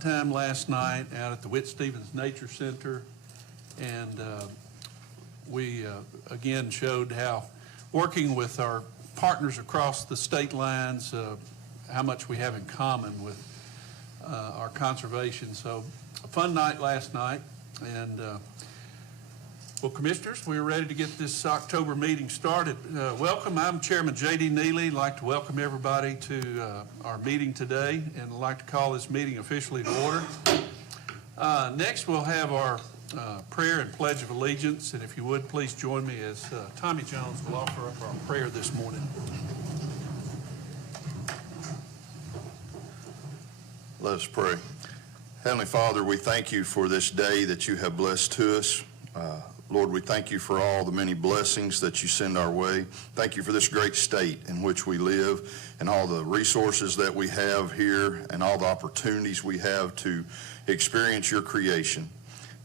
Time last night out at the Whit Stevens Nature Center, and we again showed how working with our partners across the state lines, how much we have in common with our conservation. So a fun night last night, and well, Commissioners, we're ready to get this October meeting started. Welcome. I'm Chairman J.D. Neely. I'd like to welcome everybody to our meeting today, and I'd like to call this meeting officially to order. Next, we'll have our prayer and pledge of allegiance, and if you would, please join me as Tommy Jones will offer up our prayer this morning. Let us pray. Heavenly Father, we thank you for this day that you have blessed to us. Lord, we thank you for all the many blessings that you send our way. Thank you for this great state in which we live and all the resources that we have here and all the opportunities we have to experience your creation.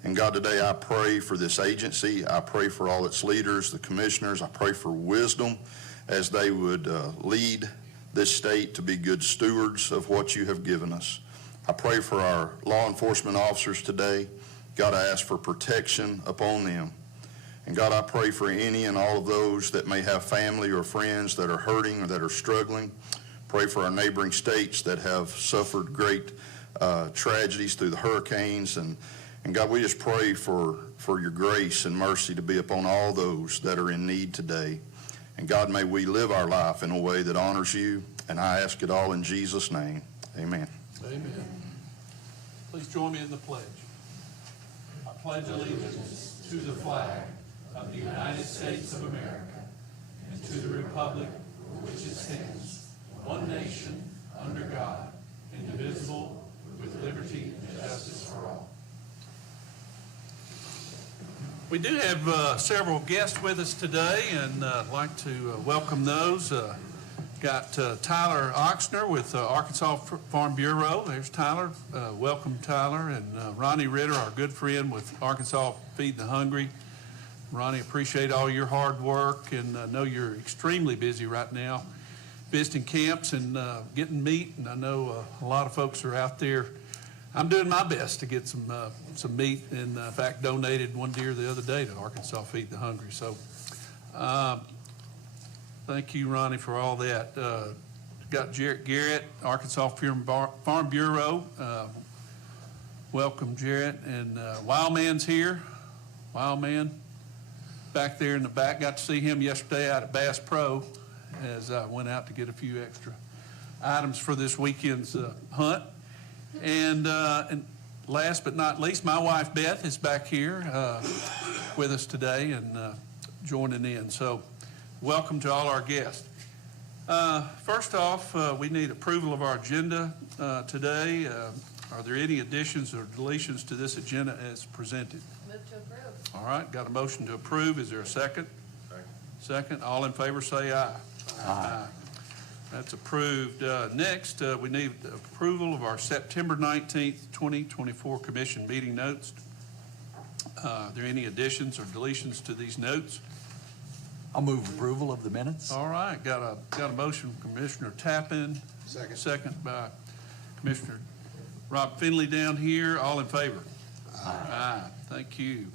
And God, today I pray for this agency. I pray for all its leaders, the commissioners. I pray for wisdom as they would lead this state to be good stewards of what you have given us. I pray for our law enforcement officers today. God, I ask for protection upon them. And God, I pray for any and all of those that may have family or friends that are hurting or that are struggling. Pray for our neighboring states that have suffered great tragedies through the hurricanes. And God, we just pray for your grace and mercy to be upon all those that are in need today. And God, may we live our life in a way that honors you. And I ask it all in Jesus' name. Amen. Amen. Please join me in the pledge. I pledge allegiance to the flag of the United States of America and to the republic for which it stands, one nation, under God, indivisible, with liberty and justice for all. We do have several guests with us today, and I'd like to welcome those. Got Tyler Oxner with Arkansas Farm Bureau. There's Tyler. Welcome, Tyler. And Ronnie Ritter, our good friend with Arkansas Feed the Hungry. Ronnie, appreciate all your hard work, and I know you're extremely busy right now visiting camps and getting meat, and I know a lot of folks are out there. I'm doing my best to get some meat, and in fact donated one deer the other day to Arkansas Feed the Hungry. So thank you, Ronnie, for all that. Got Jarrett Garrett, Arkansas Farm Bureau. Welcome, Jarrett. And Wildman's here. Wildman back there in the back. Got to see him yesterday out at Bass Pro as I went out to get a few extra items for this weekend's hunt. And last but not least, my wife Beth is back here with us today and joining in. So welcome to all our guests. First off, we need approval of our agenda today. Are there any additions or deletions to this agenda as presented? Move to approve. All right, got a motion to approve. Is there a second? Second. All in favor say aye. Aye. That's approved. Next, we need approval of our September 19th, 2024 commission meeting notes. Are there any additions or deletions to these notes? I'll move approval of the minutes. All right, got a motion from Commissioner Tappan. Second by Commissioner Rob Finley down here. All in favor? Aye. Thank you.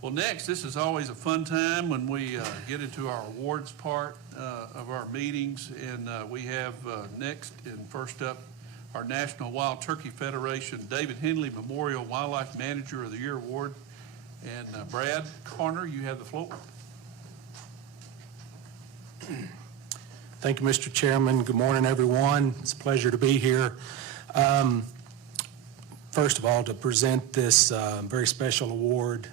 Well, next, this is always a fun time when we get into our awards part of our meetings, and we have next and first up our National Wild Turkey Federation David Henley Memorial Wildlife Manager of the Year Award. And Brad Carner, you have the floor. Thank you, Mr. Chairman. Good morning, everyone. It's a pleasure to be here. First of all, to present this very special award.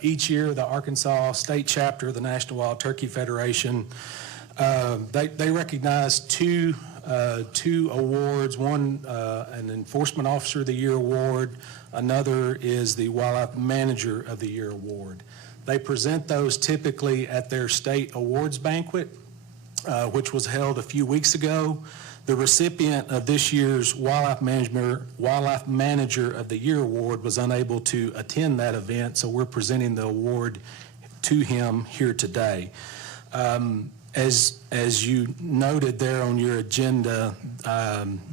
Each year, the Arkansas State Chapter of the National Wild Turkey Federation, they recognize two awards. One, an Enforcement Officer of the Year Award. Another is the Wildlife Manager of the Year Award. They present those typically at their state awards banquet, which was held a few weeks ago. The recipient of this year's Wildlife Manager of the Year Award was unable to attend that event, so we're presenting the award to him here today. As you noted there on your agenda,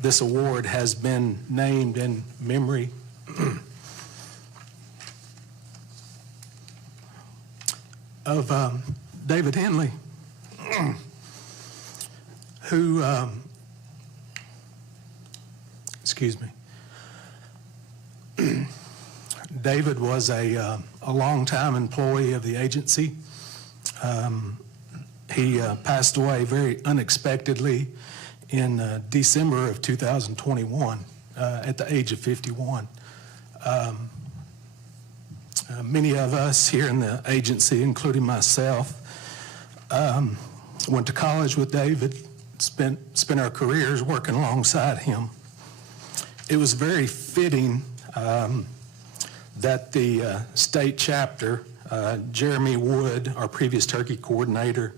this award has been named in memory of David Henley, who, excuse me, David was a longtime employee of the agency. He passed away very unexpectedly in December of 2021 at the age of 51. Many of us here in the agency, including myself, went to college with David, spent our careers working alongside him. It was very fitting that the state chapter, Jeremy Wood, our previous turkey coordinator,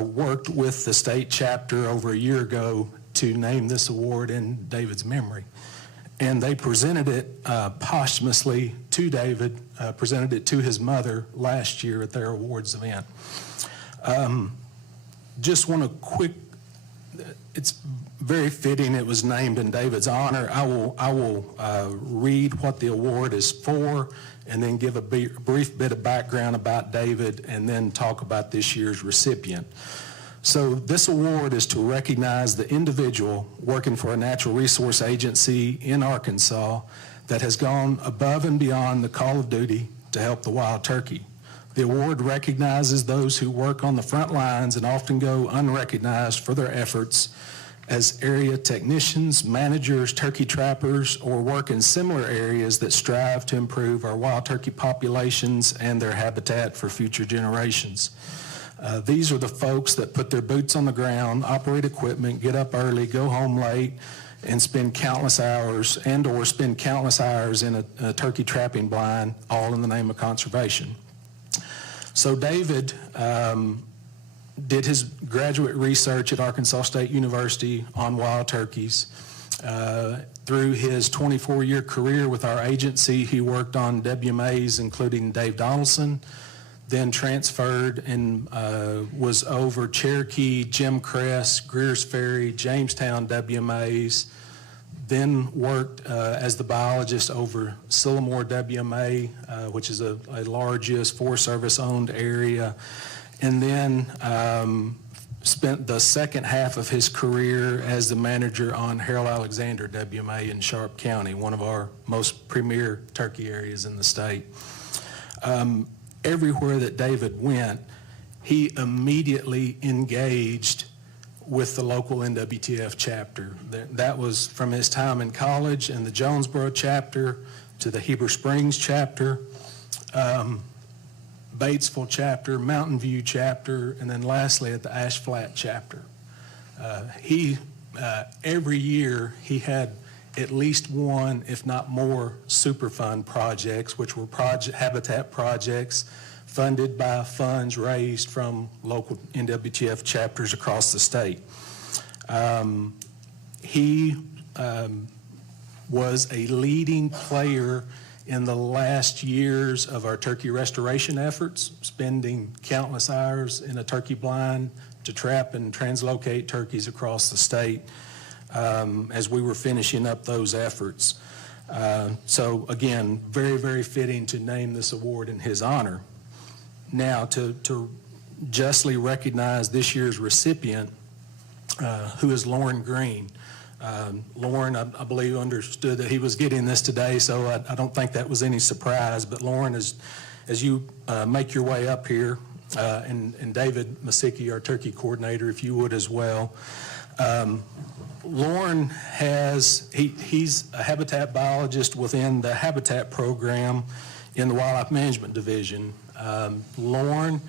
worked with the state chapter over a year ago to name this award in David's memory. And they presented it posthumously to David, presented it to his mother last year at their awards event. Just want to it's very fitting it was named in David's honor. I will read what the award is for and then give a brief bit of background about David and then talk about this year's recipient. So this award is to recognize the individual working for a natural resource agency in Arkansas that has gone above and beyond the call of duty to help the wild turkey. The award recognizes those who work on the front lines and often go unrecognized for their efforts as area technicians, managers, turkey trappers, or work in similar areas that strive to improve our wild turkey populations and their habitat for future generations. These are the folks that put their boots on the ground, operate equipment, get up early, go home late, and spend countless hours in a turkey trapping blind, all in the name of conservation. So David did his graduate research at Arkansas State University on wild turkeys. Through his 24-year career with our agency, he worked on WMAs, including Dave Donaldson, then transferred and was over Cherokee, Jim Cress, Greer's Ferry, Jamestown WMAs, then worked as the biologist over Sylamore WMA, which is a large U.S. Forest Service-owned area, and then spent the second half of his career as the manager on Harold Alexander WMA in Sharp County, one of our most premier turkey areas in the state. Everywhere that David went, he immediately engaged with the local NWTF chapter. That was from his time in college in the Jonesboro chapter to the Heber Springs chapter, Batesville chapter, Mountain View chapter, and then lastly at the Ash Flat chapter. Every year he had at least one, if not more, Superfund projects, which were habitat projects funded by funds raised from local NWTF chapters across the state. He was a leading player in the last years of our turkey restoration efforts, spending countless hours in a turkey blind to trap and translocate turkeys across the state as we were finishing up those efforts. So again, very, very fitting to name this award in his honor. Now, to justly recognize this year's recipient, who is Lauren Green. Lauren, I believe, understood that he was getting this today, so I don't think that was any surprise. But Lauren, as you make your way up here, and David Masicki, our turkey coordinator, if you would as well. Lauren he's a habitat biologist within the habitat program in the Wildlife Management Division. Lauren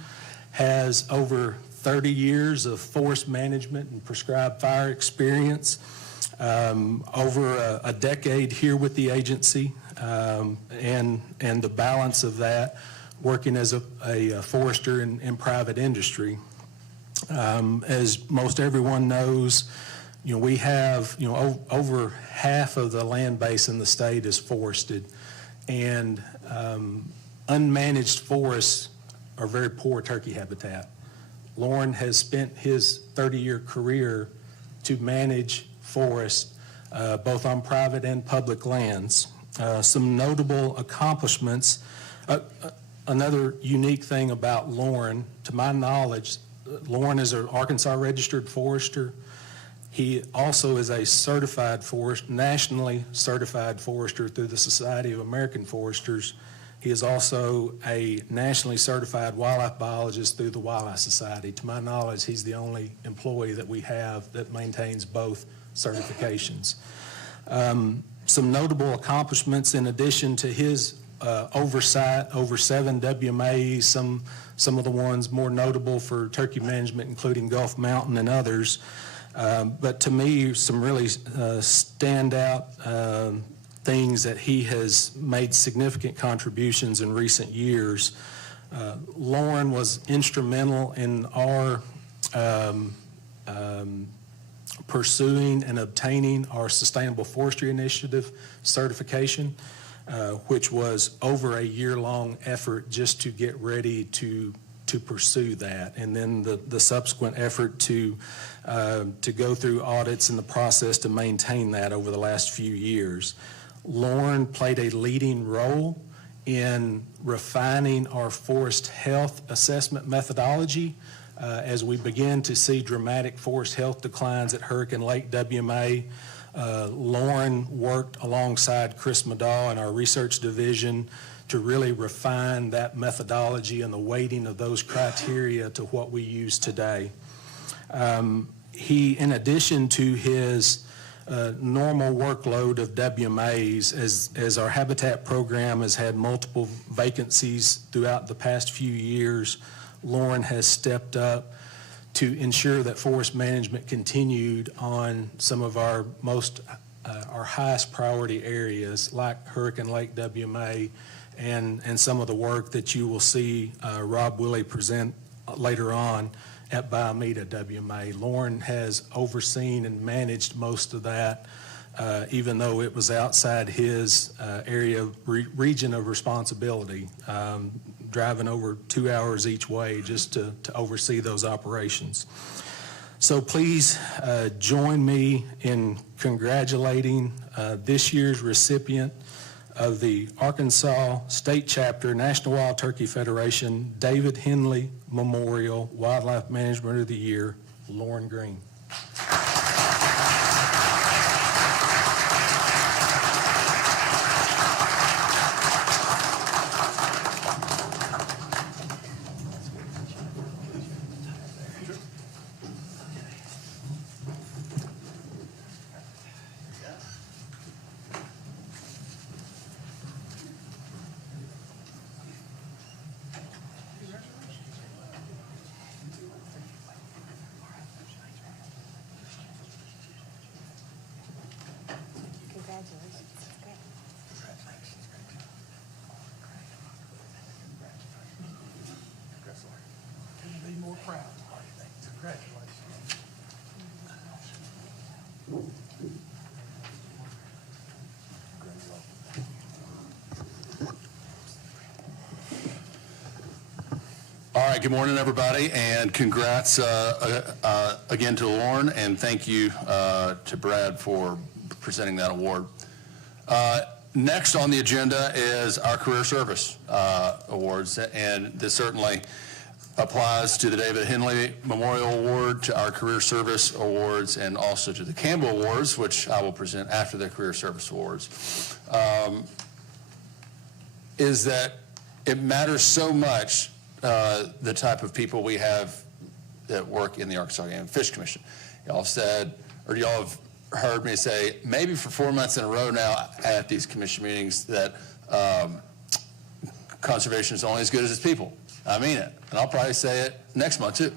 has over 30 years of forest management and prescribed fire experience, over a decade here with the agency, and the balance of that working as a forester in private industry. As most everyone knows, we have, over half of the land base in the state is forested, and unmanaged forests are very poor turkey habitat. Lauren has spent his 30-year career to manage forests, both on private and public lands. Some notable accomplishments. Another unique thing about Lauren, to my knowledge, Lauren is an Arkansas registered forester. He also is a certified forester, nationally certified forester through the Society of American Foresters. He is also a nationally certified wildlife biologist through the Wildlife Society. To my knowledge, he's the only employee that we have that maintains both certifications. Some notable accomplishments in addition to his oversight over 7 WMAs, some of the ones more notable for turkey management, including Gulf Mountain and others. But to me, some really standout things that he has made significant contributions in recent years. Lauren was instrumental in our pursuing and obtaining our Sustainable Forestry Initiative certification, which was over a year-long effort just to get ready to pursue that, and then the subsequent effort to go through audits and the process to maintain that over the last few years. Lauren played a leading role in refining our forest health assessment methodology as we begin to see dramatic forest health declines at Hurricane Lake WMA. Lauren worked alongside Chris Medall in our research division to really refine that methodology and the weighting of those criteria to what we use today. He, in addition to his normal workload of WMAs, as our habitat program has had multiple vacancies throughout the past few years, Lauren has stepped up to ensure that forest management continued on some of our our highest priority areas like Hurricane Lake WMA and some of the work that you will see Rob Willey present later on at Biomeda WMA. Lauren has overseen and managed most of that, even though it was outside his region of responsibility, driving over 2 hours each way just to oversee those operations. So please join me in congratulating this year's recipient of the Arkansas State Chapter National Wild Turkey Federation David Henley Memorial Wildlife Management of the Year, Lauren Green. Congratulations. That's great. Couldn't be more proud. Congratulations. All right, good morning, everybody, and congrats again to Lauren, and thank you to Brad for presenting that award. Next on the agenda is our Career Service Awards, and this certainly applies to the David Henley Memorial Award, to our Career Service Awards, and also to the Campbell Awards, which I will present after the Career Service Awards, is that it matters so much the type of people we have that work in the Arkansas Game and Fish Commission. Y'all said, or y'all have heard me say, maybe for 4 months in a row now at these commission meetings, that conservation is only as good as its people. I mean it, and I'll probably say it next month too.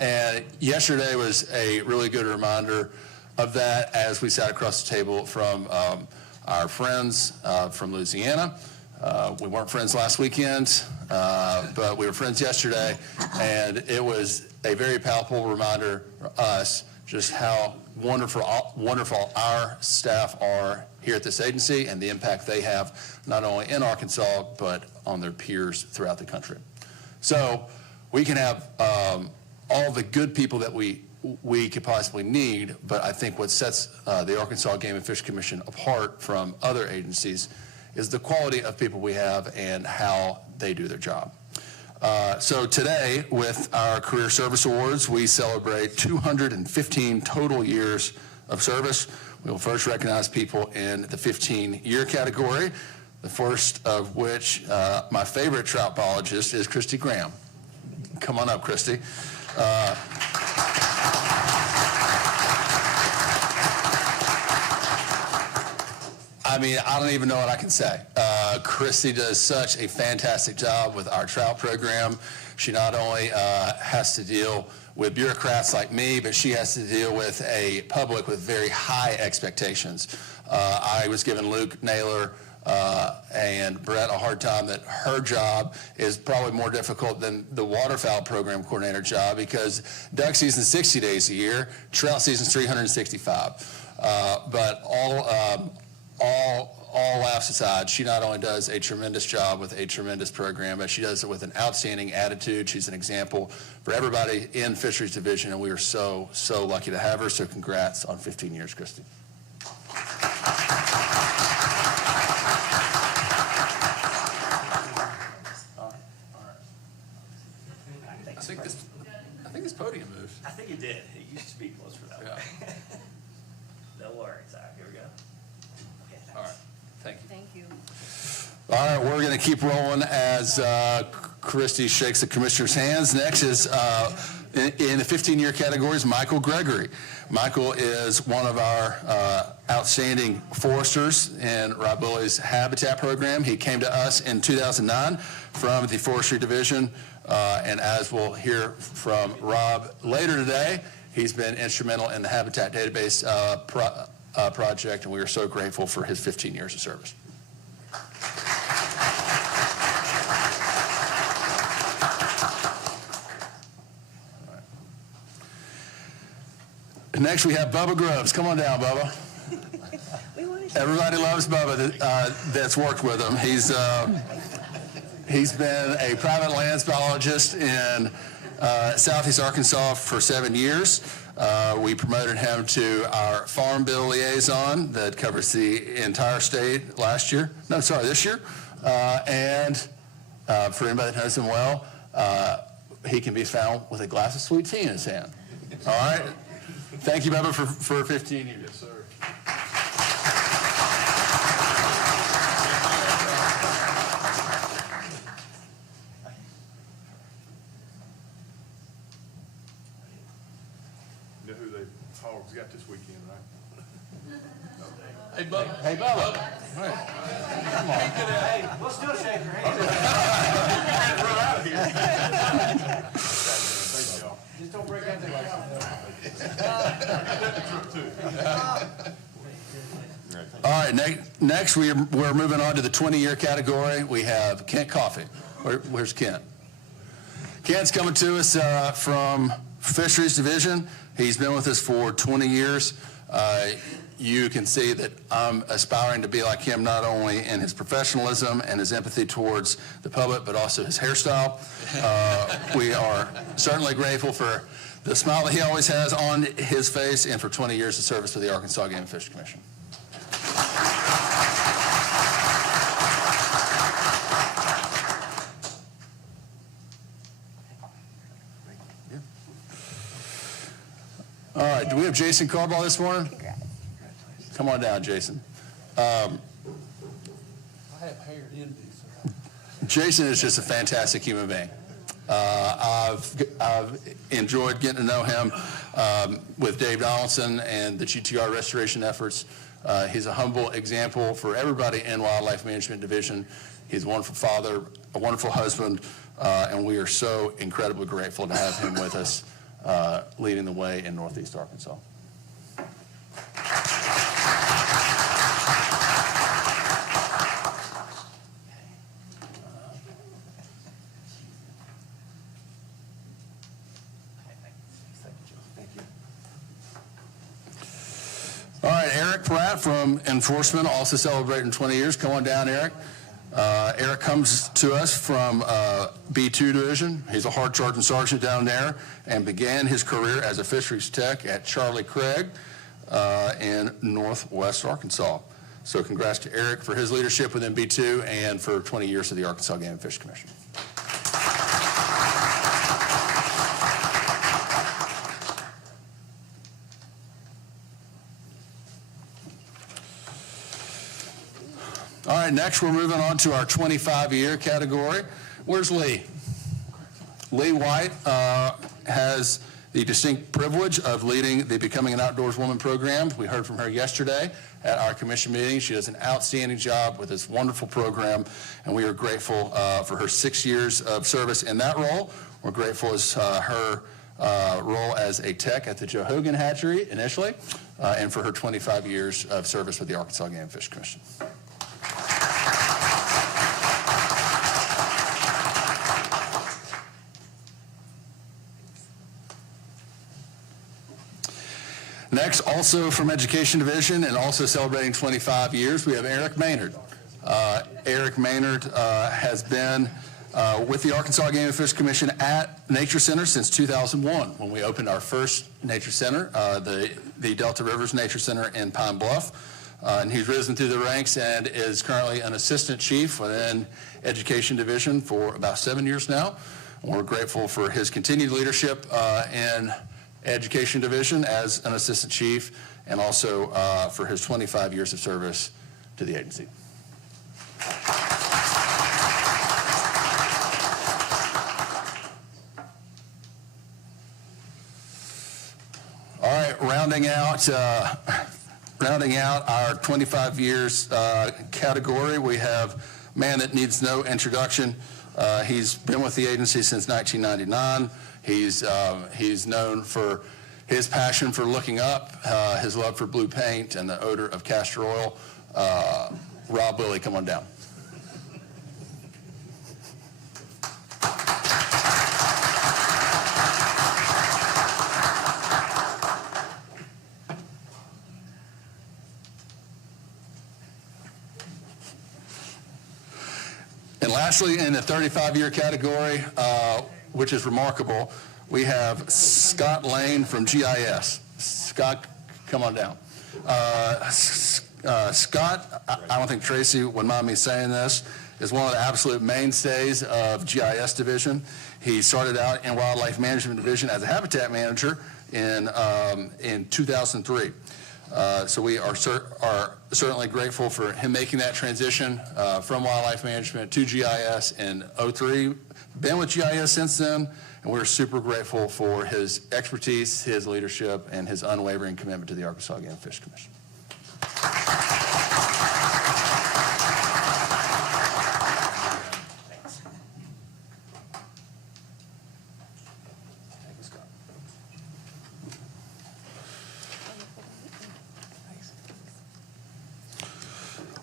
And yesterday was a really good reminder of that as we sat across the table from our friends from Louisiana. We weren't friends last weekend, but we were friends yesterday, and it was a very palpable reminder for us just how wonderful our staff are here at this agency and the impact they have not only in Arkansas, but on their peers throughout the country. So we can have all the good people that we could possibly need, but I think what sets the Arkansas Game and Fish Commission apart from other agencies is the quality of people we have and how they do their job. So today, with our Career Service Awards, we celebrate 215 total years of service. We will first recognize people in the 15-year category, the first of which, my favorite trout biologist, is Christy Graham. Come on up, Christy. I mean, I don't even know what I can say. Christy does such a fantastic job with our trout program. She not only has to deal with bureaucrats like me, but she has to deal with a public with very high expectations. I was giving Luke Naylor and Brett a hard time that her job is probably more difficult than the waterfowl program coordinator job, because duck season's 60 days a year, trout season's 365. But all laughs aside, she not only does a tremendous job with a tremendous program, but she does it with an outstanding attitude. She's an example for everybody in Fisheries Division, and we are so, so lucky to have her. So congrats on 15 years, Christy. I think this podium moved. I think it did. It used to be closer though. Yeah. No worries. All right, here we go. Okay, thanks. All right, thank you. Thank you. All right, we're going to keep rolling as Christy shakes the commissioner's hands. Next is, in the 15-year categories, Michael Gregory. Michael is one of our outstanding foresters in Rob Bully's habitat program. He came to us in 2009 from the Forestry Division, and as we'll hear from Rob later today, he's been instrumental in the habitat database project, and we are so grateful for his 15 years of service. Next, we have Bubba Groves. Come on down, Bubba. Everybody loves Bubba that's worked with him. He's been a private lands biologist in Southeast Arkansas for 7 years. We promoted him to our Farm Bill liaison that covers the entire state this year. And for anybody that knows him well, he can be found with a glass of sweet tea in his hand. All right? Thank you, Bubba, for 15 years. Yes, sir. You know who the Hogs got this weekend, right? Hey, Bubba. Hey, Bubba. Hey, let's do a shake your hand. Thank y'all. Just don't break that thing. All right, next we're moving on to the 20-year category. We have Kent Coffey. Where's Kent? Kent's coming to us from Fisheries Division. He's been with us for 20 years. You can see that I'm aspiring to be like him, not only in his professionalism and his empathy towards the public, but also his hairstyle. We are certainly grateful for the smile that he always has on his face, and for 20 years of service to the Arkansas Game and Fish Commission. All right, do we have Jason Carball this morning? Come on down, Jason. I have hair envy, so. Jason is just a fantastic human being. I've enjoyed getting to know him with Dave Donaldson and the GTR restoration efforts. He's a humble example for everybody in Wildlife Management Division. He's a wonderful father, a wonderful husband, and we are so incredibly grateful to have him with us, leading the way in Northeast Arkansas. All right, Eric Pratt from Enforcement, also celebrating 20 years. Come on down, Eric. Eric comes to us from B2 Division. He's a hard-charging sergeant down there and began his career as a fisheries tech at Charlie Craig in Northwest Arkansas. So congrats to Eric for his leadership within B2 and for 20 years of the Arkansas Game and Fish Commission. All right, next we're moving on to our 25-year category. Where's Lee? Lee White has the distinct privilege of leading the Becoming an Outdoors Woman program. We heard from her yesterday at our commission meeting. She does an outstanding job with this wonderful program, and we are grateful for her 6 years of service in that role. We're grateful as her role as a tech at the Joe Hogan Hatchery initially, and for her 25 years of service with the Arkansas Game and Fish Commission. Next, also from Education Division and also celebrating 25 years, we have Eric Maynard. Eric Maynard has been with the Arkansas Game and Fish Commission at Nature Center since 2001, when we opened our first Nature Center, the Delta Rivers Nature Center in Pine Bluff. And he's risen through the ranks and is currently an assistant chief within Education Division for about 7 years now. And we're grateful for his continued leadership in Education Division as an assistant chief, and also for his 25 years of service to the agency. All right, rounding out our 25 years category, we have a man that needs no introduction. He's been with the agency since 1999. He's known for his passion for looking up, his love for blue paint, and the odor of castor oil. Rob Willie, come on down. And lastly, in the 35-year category, which is remarkable, we have Scott Lane from GIS. Scott, come on down. Scott, I don't think Tracy would mind me saying this, is one of the absolute mainstays of GIS Division. He started out in Wildlife Management Division as a habitat manager in 2003. So we are certainly grateful for him making that transition from Wildlife Management to GIS in 2003. Been with GIS since then, and we're super grateful for his expertise, his leadership, and his unwavering commitment to the Arkansas Game and Fish Commission.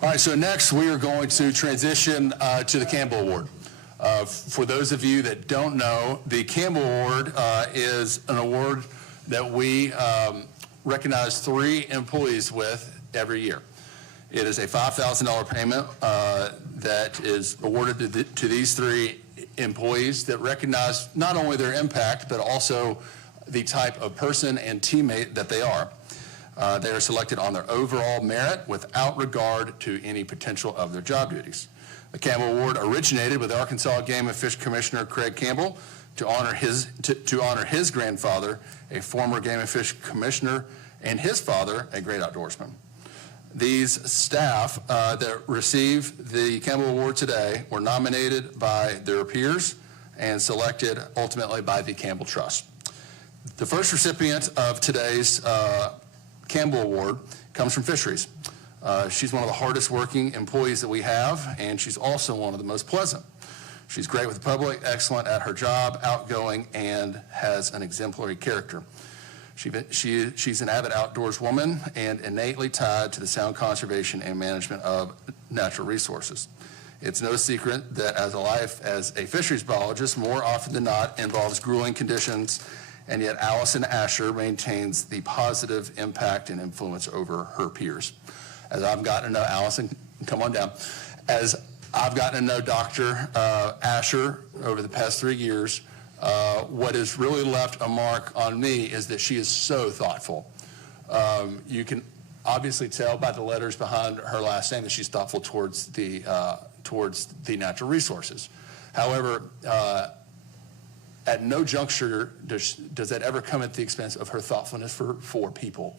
All right, so next we are going to transition to the Campbell Award. For those of you that don't know, the Campbell Award is an award that we recognize 3 employees with every year. It is a $5,000 payment that is awarded to these 3 employees that recognize not only their impact, but also the type of person and teammate that they are. They are selected on their overall merit without regard to any potential of their job duties. The Campbell Award originated with Arkansas Game and Fish Commissioner Craig Campbell to honor his grandfather, a former Game and Fish Commissioner, and his father, a great outdoorsman. These staff that receive the Campbell Award today were nominated by their peers and selected ultimately by the Campbell Trust. The first recipient of today's Campbell Award comes from Fisheries. She's one of the hardest working employees that we have, and she's also one of the most pleasant. She's great with the public, excellent at her job, outgoing, and has an exemplary character. She's an avid outdoors woman and innately tied to the sound conservation and management of natural resources. It's no secret that as a fisheries biologist, more often than not involves grueling conditions, and yet Allison Asher maintains the positive impact and influence over her peers. As I've gotten to know Allison, come on down, as I've gotten to know Dr. Asher over the past 3 years. What has really left a mark on me is that she is so thoughtful. You can obviously tell by the letters behind her last name that she's thoughtful towards the natural resources. However, at no juncture does that ever come at the expense of her thoughtfulness for people.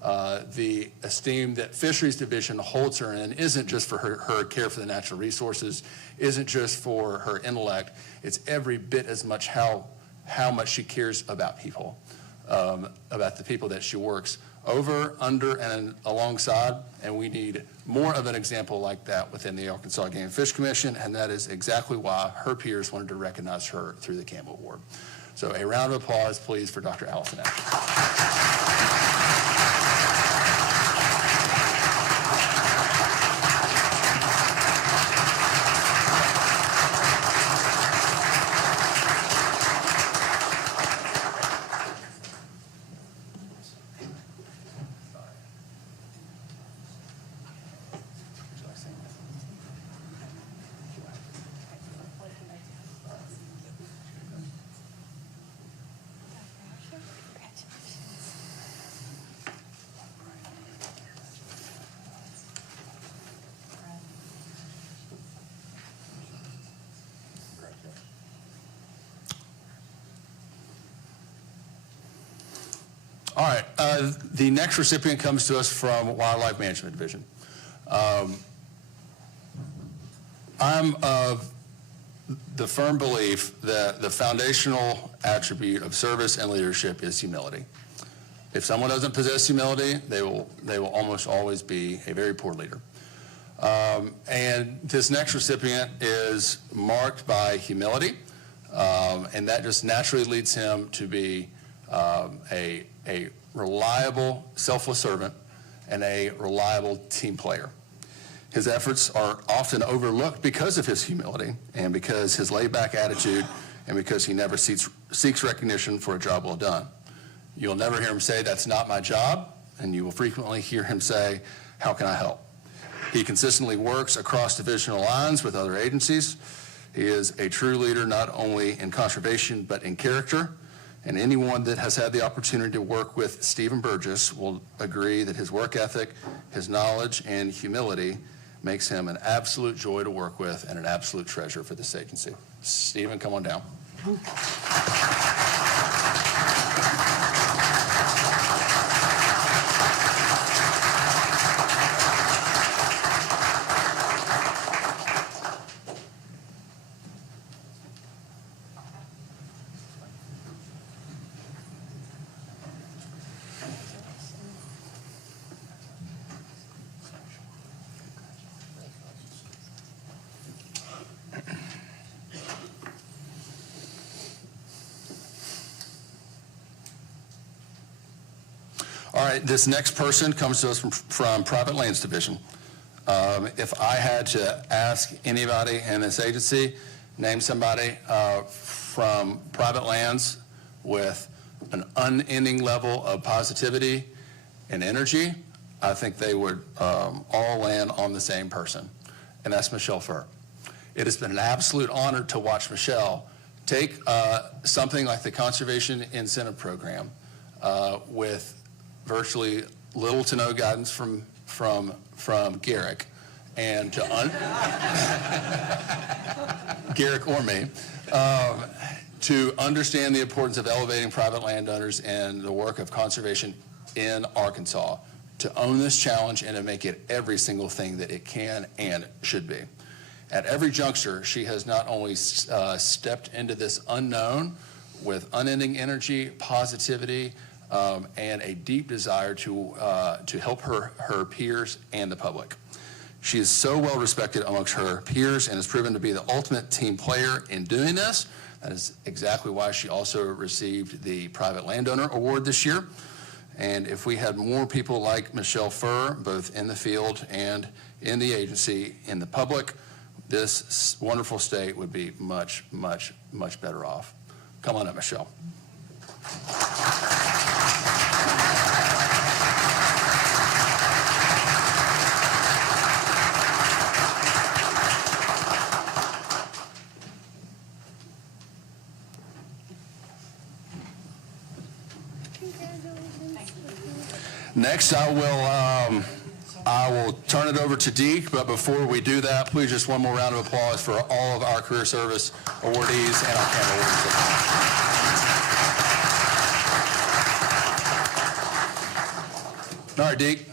The esteem that Fisheries Division holds her in isn't just for her care for the natural resources, isn't just for her intellect. It's every bit as much how much she cares about people, about the people that she works over, under, and alongside. And we need more of an example like that within the Arkansas Game and Fish Commission, and that is exactly why her peers wanted to recognize her through the Campbell Award. So a round of applause, please, for Dr. Allison Asher. All right, the next recipient comes to us from Wildlife Management Division. I'm of the firm belief that the foundational attribute of service and leadership is humility. If someone doesn't possess humility, they will almost always be a very poor leader. And this next recipient is marked by humility, and that just naturally leads him to be a reliable, selfless servant and a reliable team player. His efforts are often overlooked because of his humility and because his laid-back attitude and because he never seeks recognition for a job well done. You'll never hear him say, "That's not my job," and you will frequently hear him say, "How can I help?" He consistently works across divisional lines with other agencies. He is a true leader not only in conservation but in character. And anyone that has had the opportunity to work with Stephen Burgess will agree that his work ethic, his knowledge, and humility makes him an absolute joy to work with and an absolute treasure for this agency. Stephen, come on down. All right, this next person comes to us from Private Lands Division. If I had to ask anybody in this agency, name somebody from private lands with an unending level of positivity and energy, I think they would all land on the same person, and that's Michelle Furr. It has been an absolute honor to watch Michelle take something like the Conservation Incentive Program with virtually little to no guidance from Garrick, and to Garrick or me, to understand the importance of elevating private landowners and the work of conservation in Arkansas, to own this challenge and to make it every single thing that it can and should be. At every juncture, she has not only stepped into this unknown with unending energy, positivity, and a deep desire to help her peers and the public. She is so well respected amongst her peers and has proven to be the ultimate team player in doing this. That is exactly why she also received the Private Landowner Award this year. And if we had more people like Michelle Furr, both in the field and in the agency, in the public, this wonderful state would be much, much, much better off. Come on up, Michelle. Next, I will turn it over to Deke, but before we do that, please just one more round of applause for all of our career service awardees and our camera awardees. All right, Deke.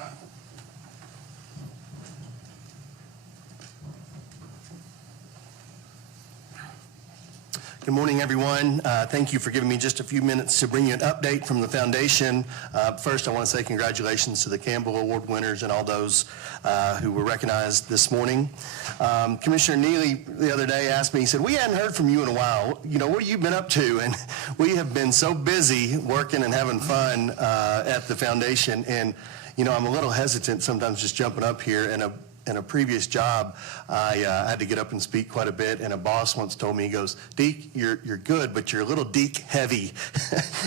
Good morning, everyone. Thank you for giving me just a few minutes to bring you an update from the foundation. First, I want to say congratulations to the Campbell Award winners and all those who were recognized this morning. Commissioner Neely the other day asked me, he said, we hadn't heard from you in a while. You know, what have you been up to? And we have been so busy working and having fun at the foundation. And, you know, I'm a little hesitant sometimes just jumping up here. In a previous job, I had to get up and speak quite a bit, and a boss once told me, he goes, Deke, you're good, but you're a little Deke heavy.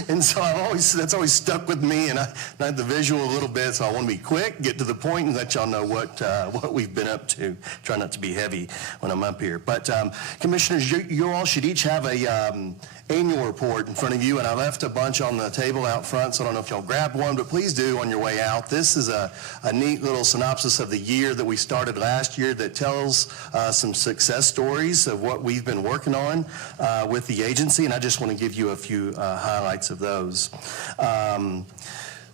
And so that's always stuck with me, and I had the visual a little bit, so I want to be quick, get to the point, and let y'all know what we've been up to. Try not to be heavy when I'm up here. But commissioners, you all should each have a annual report in front of you, and I left a bunch on the table out front, so I don't know if y'all grabbed one, but please do on your way out. This is a neat little synopsis of the year that we started last year that tells some success stories of what we've been working on with the agency, and I just want to give you a few highlights of those.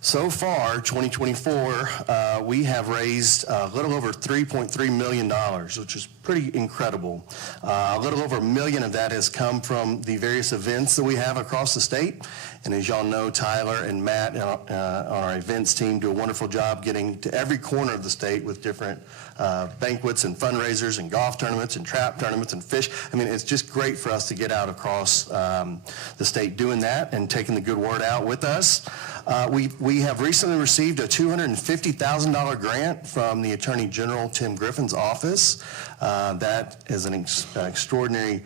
So far, 2024, we have raised a little over $3.3 million, which is pretty incredible. A little over $1 million of that has come from the various events that we have across the state. And as y'all know, Tyler and Matt on our events team do a wonderful job getting to every corner of the state with different banquets and fundraisers and golf tournaments and trap tournaments and fish. I mean, it's just great for us to get out across the state doing that and taking the good word out with us. We have recently received a $250,000 grant from the Attorney General Tim Griffin's office. That is an extraordinary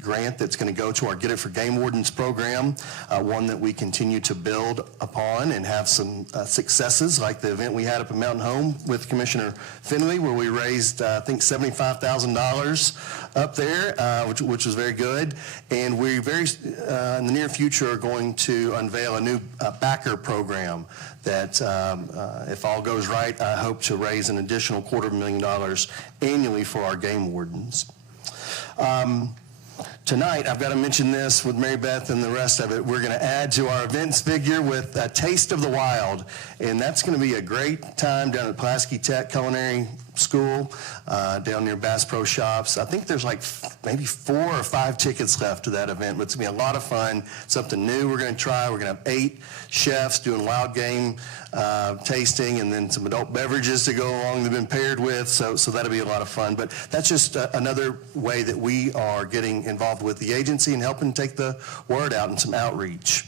grant that's going to go to our Get It for Game Wardens program, one that we continue to build upon and have some successes, like the event we had up at Mountain Home with Commissioner Finley, where we raised, I think, $75,000 up there, which was very good. And we in the near future are going to unveil a new backer program that, if all goes right, I hope to raise an additional $250,000 annually for our game wardens. Tonight, I've got to mention this with Mary Beth and the rest of it. We're going to add to our events figure with a Taste of the Wild, and that's going to be a great time down at Pulaski Tech Culinary School, down near Bass Pro Shops. I think there's like maybe 4 or 5 tickets left to that event, but it's going to be a lot of fun, something new we're going to try. We're going to have 8 chefs doing wild game tasting, and then some adult beverages to go along that have been paired with, so that'll be a lot of fun. But that's just another way that we are getting involved with the agency and helping take the word out and some outreach.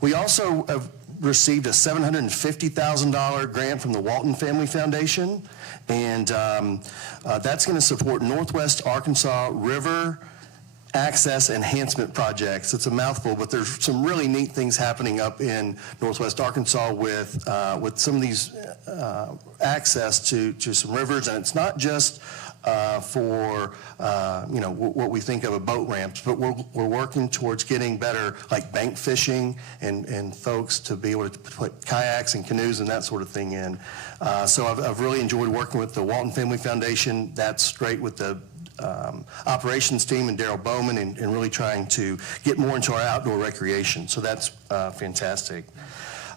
We also have received a $750,000 grant from the Walton Family Foundation, and that's going to support Northwest Arkansas River Access Enhancement Projects. It's a mouthful, but there's some really neat things happening up in Northwest Arkansas with some of these access to some rivers, and it's not just for what we think of as boat ramps, but we're working towards getting better, like bank fishing and folks to be able to put kayaks and canoes and that sort of thing in. So I've really enjoyed working with the Walton Family Foundation. That's great with the operations team and Daryl Bowman and really trying to get more into our outdoor recreation. So that's fantastic.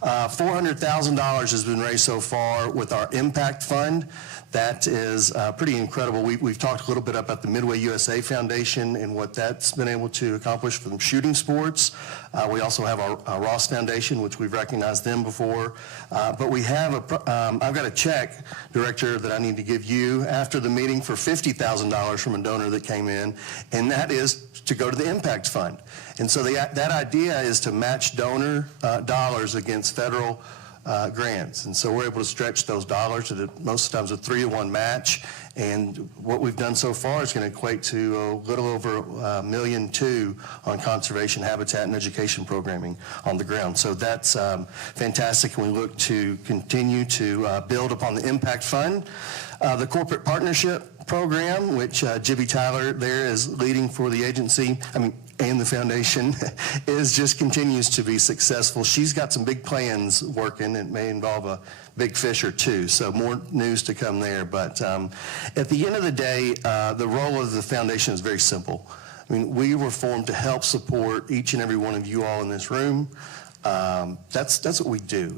$400,000 has been raised so far with our impact fund. That is pretty incredible. We've talked a little bit about the Midway USA Foundation and what that's been able to accomplish for the shooting sports. We also have our Ross Foundation, which we've recognized them before. But we have I've got a check, Director, that I need to give you after the meeting for $50,000 from a donor that came in, and that is to go to the impact fund. And so that idea is to match donor dollars against federal grants. And so we're able to stretch those dollars to most times a 3-to-1 match. And what we've done so far is going to equate to a little over $1.2 million on conservation, habitat, and education programming on the ground. So that's fantastic, and we look to continue to build upon the impact fund. The corporate partnership program, which Jibby Tyler there is leading for the agency. and the foundation just continues to be successful. She's got some big plans working. It may involve a big fish or two, so more news to come there. But at the end of the day, the role of the foundation is very simple. I mean, we were formed to help support each and every one of you all in this room. That's what we do.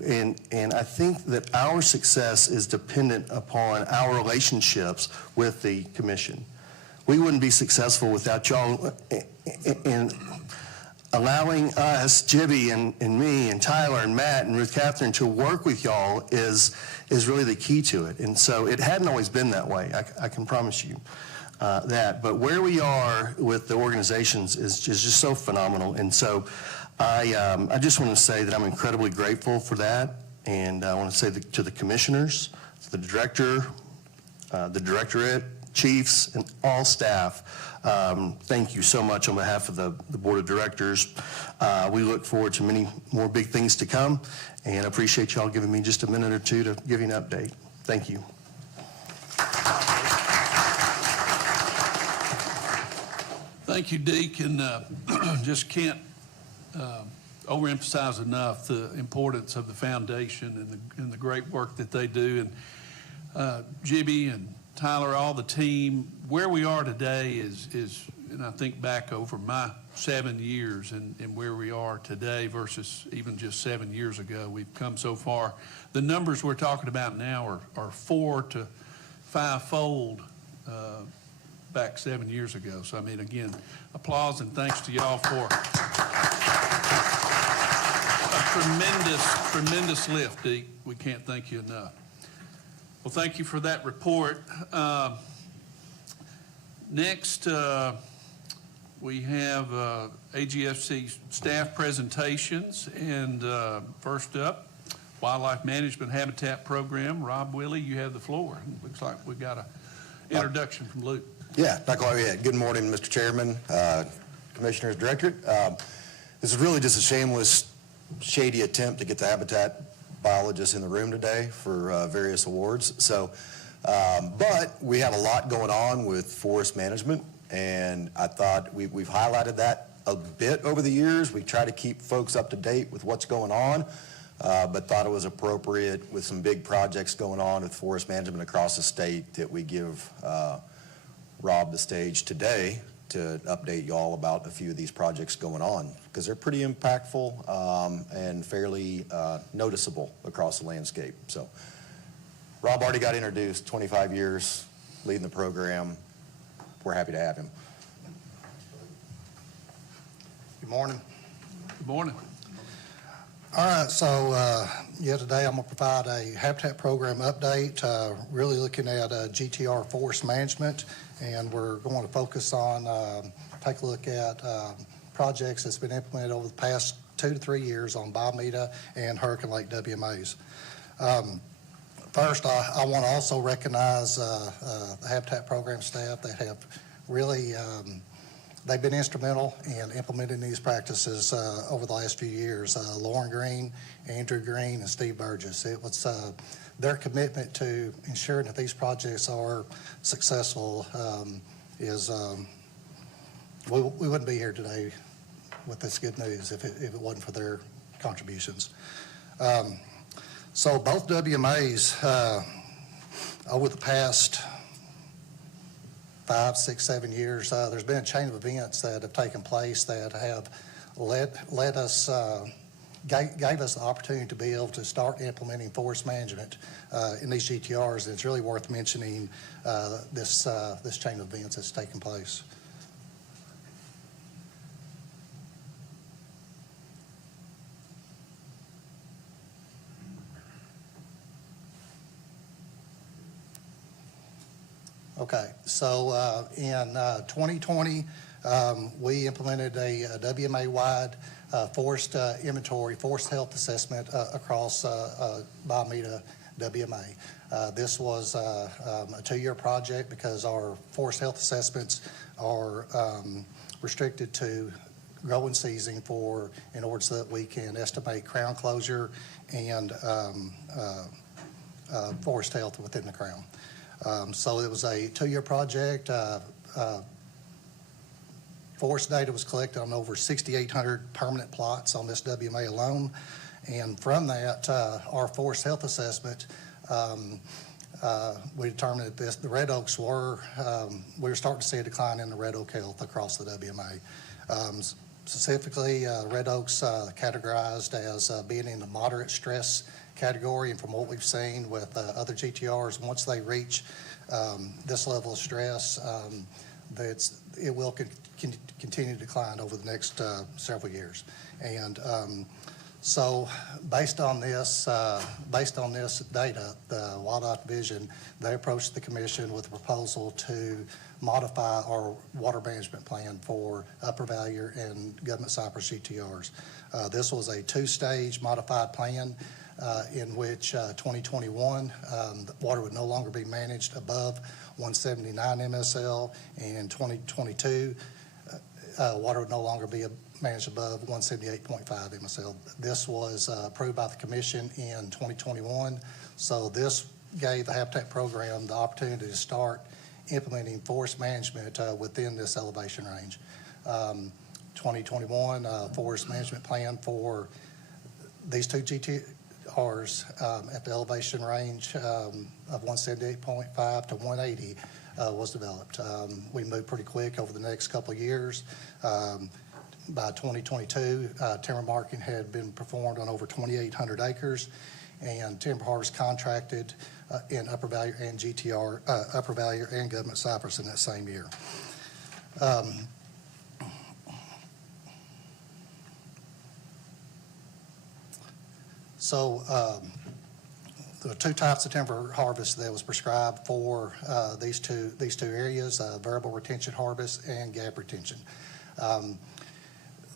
And I think that our success is dependent upon our relationships with the commission. We wouldn't be successful without y'all in allowing us, Jibby and me and Tyler and Matt and Ruth Catherine, to work with y'all is really the key to it. And so it hadn't always been that way, I can promise you that. But where we are with the organizations is just so phenomenal. And so I just want to say that I'm incredibly grateful for that. And I want to say to the commissioners, the director, the directorate, chiefs, and all staff, thank you so much on behalf of the board of directors. We look forward to many more big things to come, and I appreciate y'all giving me just a minute or two to give you an update. Thank you. Thank you, Deke, and just can't overemphasize enough the importance of the foundation and the great work that they do. And Jibby and Tyler, all the team, where we are today is, and I think back over my 7 years and where we are today versus even just 7 years ago, we've come so far. The numbers we're talking about now are 4 to 5-fold back 7 years ago. So, I mean, again, applause and thanks to y'all for a tremendous lift, Deke. We can't thank you enough. Well, thank you for that report. Next, we have AGFC staff presentations, and first up, Wildlife Management Habitat Program. Rob Willie, you have the floor. Looks like we got an introduction from Luke. Yeah, not quite yet. Good morning, Mr. Chairman, Commissioners, Director. This is really just a shameless, shady attempt to get the habitat biologists in the room today for various awards. So, but we have a lot going on with forest management, and I thought we've highlighted that a bit over the years. We try to keep folks up to date with what's going on, but thought it was appropriate with some big projects going on with forest management across the state that we give Rob the stage today to update y'all about a few of these projects going on, because they're pretty impactful and fairly noticeable across the landscape. So Rob already got introduced, 25 years leading the program. We're happy to have him. Good morning. Good morning. All right, so today I'm going to provide a habitat program update, really looking at GTR forest management, and we're going to focus on, take a look at projects that's been implemented over the past 2 to 3 years on Biomeda and Hurricane Lake WMAs. First, I want to also recognize the habitat program staff that have really they've been instrumental in implementing these practices over the last few years. Lauren Green, Andrew Green, and Steve Burgess. It was their commitment to ensuring that these projects are successful we wouldn't be here today with this good news if it wasn't for their contributions. So both WMAs over the past 5, 6, 7 years, there's been a chain of events that have taken place that have led us, gave us the opportunity to be able to start implementing forest management in these GTRs. And it's really worth mentioning this chain of events that's taken place. Okay, so in 2020, we implemented a WMA-wide forest inventory, forest health assessment across Biomeda WMA. This was a 2-year project because our forest health assessments are restricted to growing season in order so that we can estimate crown closure and forest health within the crown. So it was a 2-year project. Forest data was collected on over 6,800 permanent plots on this WMA alone. And from that, our forest health assessment, we determined that the red oaks we were starting to see a decline in the red oak health across the WMA. Specifically, red oaks categorized as being in the moderate stress category, and from what we've seen with other GTRs, once they reach this level of stress, it will continue to decline over the next several years. And so based on this data, the Wildlife Division, they approached the commission with a proposal to modify our water management plan for Upper Valier and Government Cypress GTRs. This was a two-stage modified plan in which 2021, the water would no longer be managed above 179 MSL, and 2022, water would no longer be managed above 178.5 MSL. This was approved by the commission in 2021, so this gave the Habitat Program the opportunity to start implementing forest management within this elevation range. 2021 forest management plan for these two GTRs at the elevation range of 178.5 to 180 was developed. We moved pretty quick over the next couple of years. By 2022, timber marking had been performed on over 2,800 acres, and timber harvest contracted in Upper Valier and GTR, Upper Valier and Government Cypress in that same year. There are two types of timber harvest that was prescribed for these two areas, variable retention harvest and gap retention.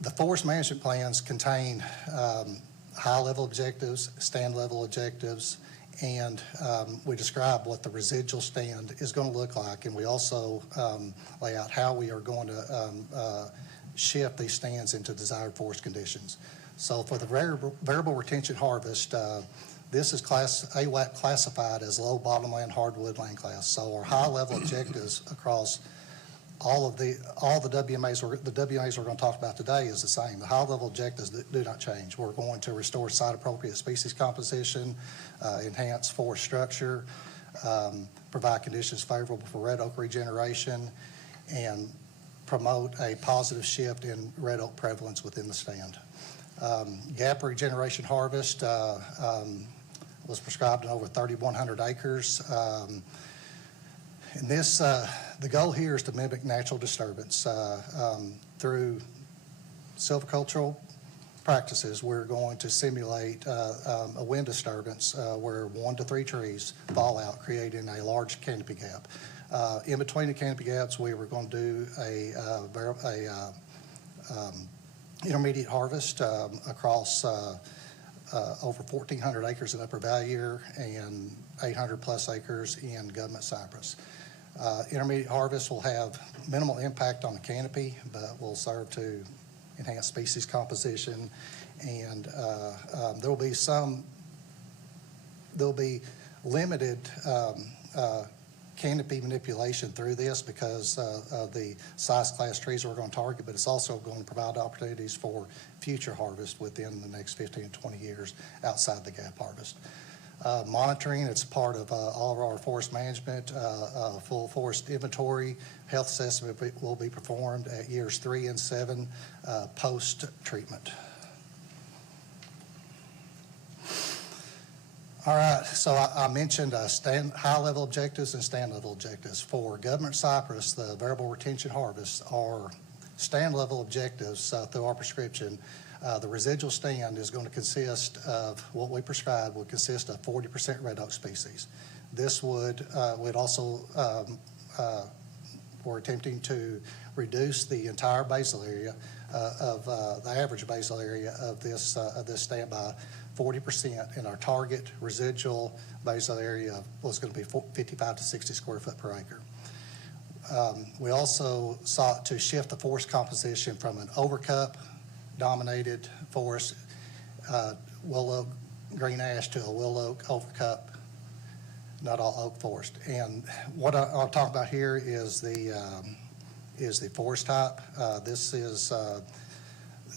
The forest management plans contain high-level objectives, stand-level objectives, and we describe what the residual stand is going to look like, and we also lay out how we are going to shift these stands into desired forest conditions. So for the variable retention harvest, this is AWAC classified as low bottomland hardwood land class. So our high-level objectives across all the WMAs, the WMAs we're going to talk about today is the same. The high-level objectives do not change. We're going to restore site-appropriate species composition, enhance forest structure, provide conditions favorable for red oak regeneration, and promote a positive shift in red oak prevalence within the stand. Gap regeneration harvest was prescribed in over 3,100 acres. And this, the goal here is to mimic natural disturbance. Through silvicultural practices, we're going to simulate a wind disturbance where 1 to 3 trees fall out, creating a large canopy gap. In between the canopy gaps, we were going to do a intermediate harvest across over 1,400 acres in Upper Valier and 800 plus acres in Government Cypress. Intermediate harvest will have minimal impact on the canopy, but will serve to enhance species composition, and there'll be limited canopy manipulation through this because of the size class trees we're going to target, but it's also going to provide opportunities for future harvest within the next 15 to 20 years outside the gap harvest. Monitoring, it's part of all of our forest management. Full forest inventory, health assessment will be performed at years 3 and 7 post-treatment. All right, so I mentioned high-level objectives and stand-level objectives. For Government Cypress, the variable retention harvest are stand-level objectives through our prescription. The residual stand is going to consist of what we prescribed would consist of 40% red oak species. This would also, we're attempting to reduce the entire basal area of the average basal area of this stand by 40%, and our target residual basal area was going to be 55 to 60 square foot per acre. We also sought to shift the forest composition from an overcup dominated forest, willow green ash, to a willow oak overcup, not all oak forest. And what I'll talk about here is the is the forest type.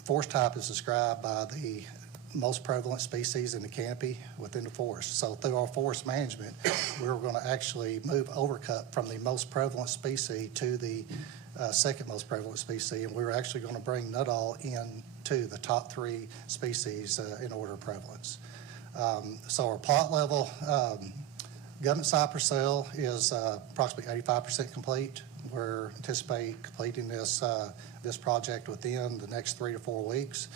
Forest type is described by the most prevalent species in the canopy within the forest. So through our forest management, we're going to actually move overcut from the most prevalent species to the second most prevalent species, and we're actually going to bring Nuttall into the top 3 species in order of prevalence. So our plot level, government cypress cell is approximately 85% complete. We're anticipating completing this project within the next 3 to 4 weeks.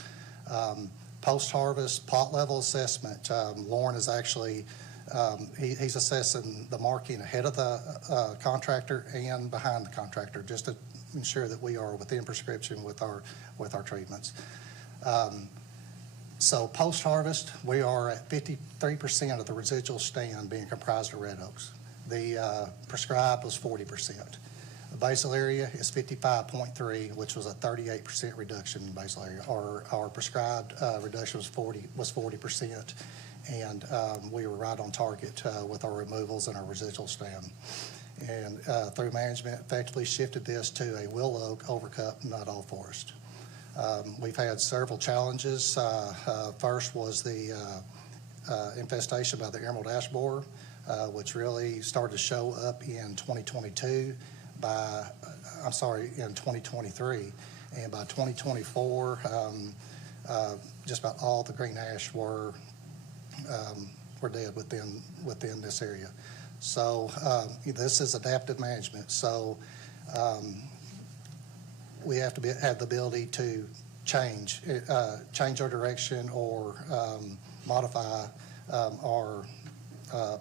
Post-harvest plot level assessment, Lauren is actually, he's assessing the marking ahead of the contractor and behind the contractor, just to ensure that we are within prescription with our treatments. So post-harvest, we are at 53% of the residual stand being comprised of red oaks. The prescribed was 40%. The basal area is 55.3, which was a 38% reduction in basal area. Our prescribed reduction was 40%, and we were right on target with our removals and our residual stand. And through management, effectively shifted this to a willow oak overcut Nuttall forest. We've had several challenges. First was the infestation by the emerald ash borer, which really started to show up in 2022. In 2023, and by 2024, just about all the green ash were dead within this area. So this is adaptive management. So we have to have the ability to change our direction or modify our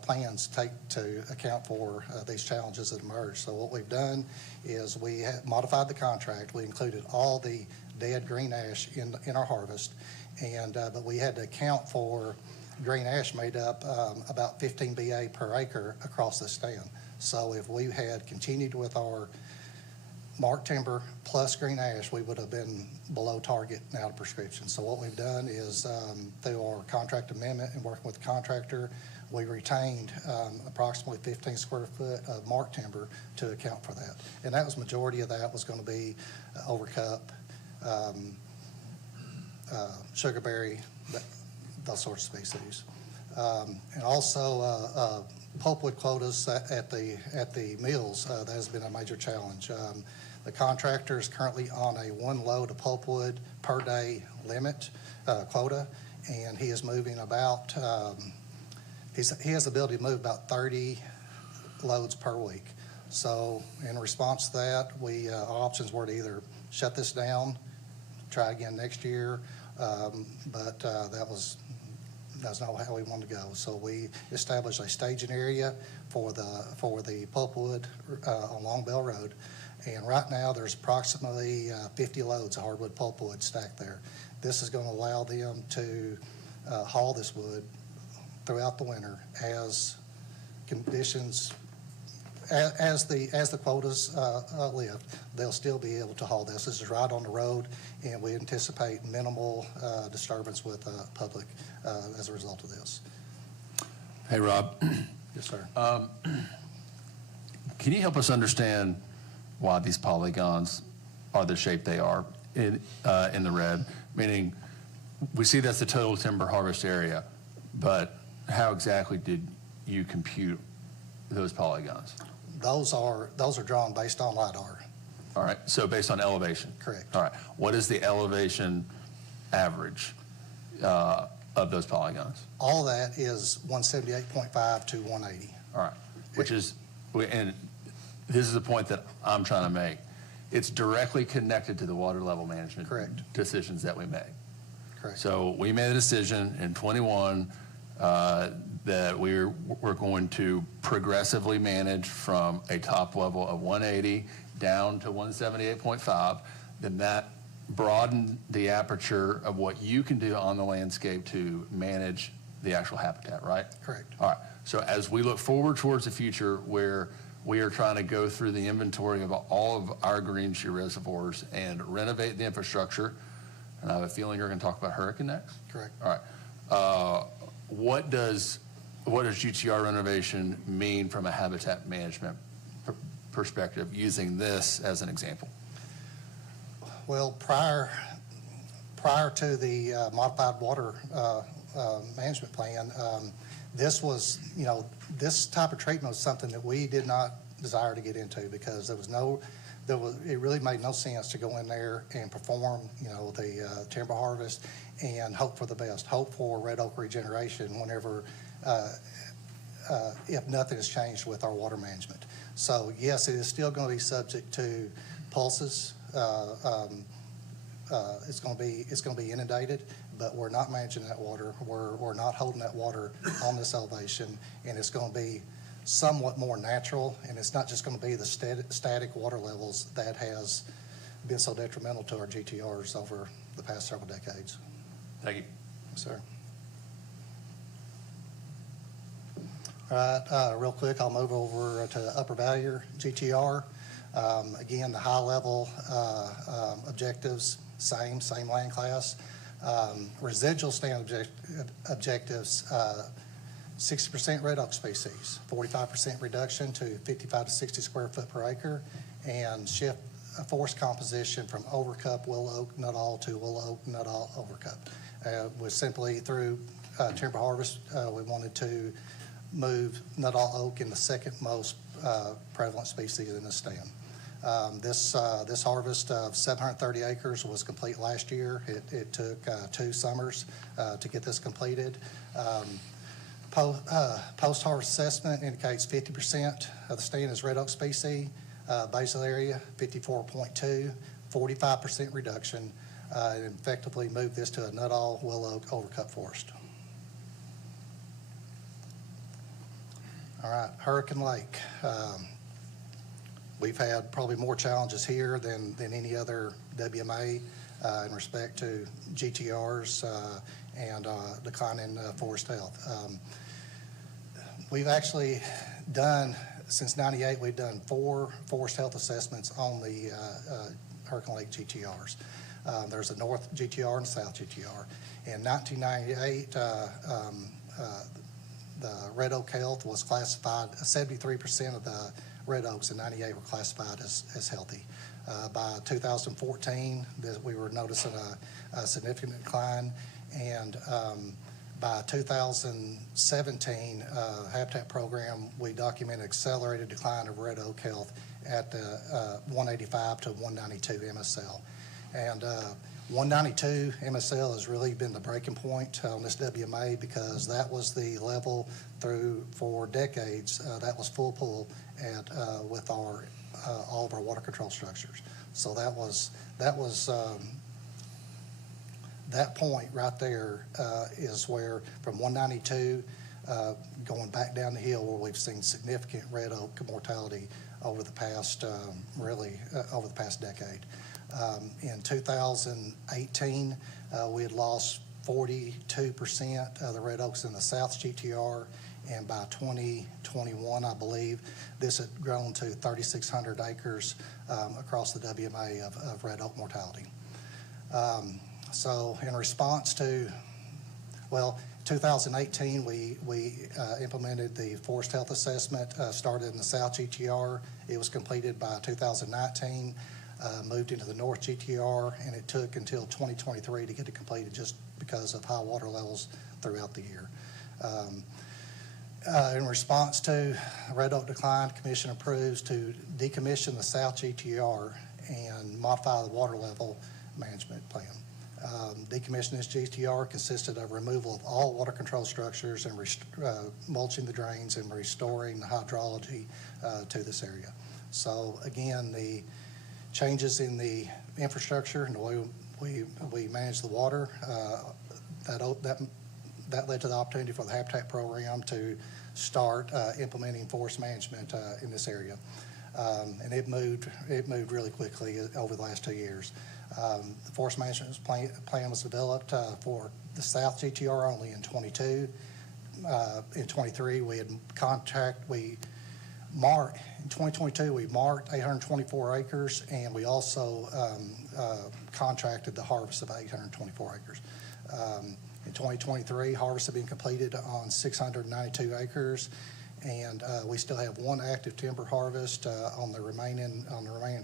plans to account for these challenges that emerge. So what we've done is we have modified the contract. We included all the dead green ash in our harvest, and but we had to account for green ash made up about 15 BA per acre across the stand. So if we had continued with our marked timber plus green ash, we would have been below target and out of prescription. So what we've done is through our contract amendment and working with the contractor, we retained approximately 15 square foot of marked timber to account for that. And that was majority of that was going to be overcup, sugarberry, those sorts of species. And also pulpwood quotas at the mills, that has been a major challenge. The contractor is currently on a 1 load of pulpwood per day limit quota, and he is moving about he has the ability to move about 30 loads per week. So in response to that, our options were to either shut this down, try again next year, but that was not how we wanted to go. So we established a staging area for the pulpwood on Long Bell Road, and right now there's approximately 50 loads of hardwood pulpwood stacked there. This is going to allow them to haul this wood throughout the winter as conditions, as the quotas lift, they'll still be able to haul this. This is right on the road, and we anticipate minimal disturbance with public as a result of this. Hey, Rob, Yes, sir. can you help us understand why these polygons are the shape they are in the red? Meaning, we see that's the total timber harvest area, but how exactly did you compute those polygons? Those are drawn based on LIDAR. All right, so based on elevation? Correct. All right, what is the elevation average of those polygons? All that is 178.5 to 180. All right, which is, and this is the point that I'm trying to make. It's directly connected to the water level management Correct. decisions that we made. Correct. So we made a decision in '21 that we're going to progressively manage from a top level of 180 down to 178.5. Then that broadened the aperture of what you can do on the landscape to manage the actual habitat, right? Correct. All right. So as we look forward towards the future where we are trying to go through the inventory of all of our green shear reservoirs and renovate the infrastructure, and I have a feeling you're going to talk about hurricane next? Correct. All right. What does GTR renovation mean from a habitat management perspective using this as an example? Well, prior to the modified water management plan, this was, this type of treatment was something that we did not desire to get into because it really made no sense to go in there and perform, the timber harvest and hope for the best, hope for red oak regeneration whenever, if nothing has changed with our water management. So yes, it is still going to be subject to pulses. It's going to be inundated, but we're not managing that water. We're not holding that water on this elevation, and it's going to be somewhat more natural, and it's not just going to be the static water levels that has been so detrimental to our GTRs over the past several decades. Thank you. Yes, sir. All right, real quick, I'll move over to Upper Valier GTR. Again, the high-level objectives, same land class. Residual stand objectives, 60% red oak species, 45% reduction to 55 to 60 square foot per acre, and shift forest composition from overcup willow oak nuttall to willow oak nuttall overcup. Was simply through timber harvest, we wanted to move nuttall oak in the second most prevalent species in the stand. This harvest of 730 acres was complete last year. It took 2 summers to get this completed. Post-harvest assessment indicates 50% of the stand is red oak species, basal area 54.2, 45% reduction, and effectively moved this to a nuttall willow oak overcup forest. All right, Hurricane Lake. We've had probably more challenges here than any other WMA in respect to GTRs and decline in forest health. We've actually done, since '98, we've done 4 forest health assessments on the Hurricane Lake GTRs. There's a North GTR and a South GTR. In 1998, the red oak health was classified, 73% of the red oaks in '98 were classified as healthy. By 2014, we were noticing a significant decline, and by 2017, Habitat Program, we documented accelerated decline of red oak health at 185 to 192 MSL. And 192 MSL has really been the breaking point on this WMA because that was the level for decades that was full pull at with all of our water control structures. So that point right there is where from 192 going back down the hill where we've seen significant red oak mortality over the past over the past decade. In 2018, we had lost 42% of the red oaks in the South GTR, and by 2021, I believe, this had grown to 3,600 acres across the WMA of red oak mortality. So in response to, 2018, we implemented the forest health assessment, started in the South GTR. It was completed by 2019. Moved into the North GTR, and it took until 2023 to get it completed just because of high water levels throughout the year. In response to red oak decline, the Commission approves to decommission the South GTR and modify the water level management plan. Decommissioning this GTR consisted of removal of all water control structures and mulching the drains and restoring the hydrology to this area. So again, the changes in the infrastructure and the way we manage the water, that led to the opportunity for the Habitat Program to start implementing forest management in this area. And it moved really quickly over the last 2 years. The forest management plan was developed for the South GTR only in 22. In 23, in 2022, we marked 824 acres, and we also contracted the harvest of 824 acres. In 2023, harvests have been completed on 692 acres, And we still have one active timber harvest on the remaining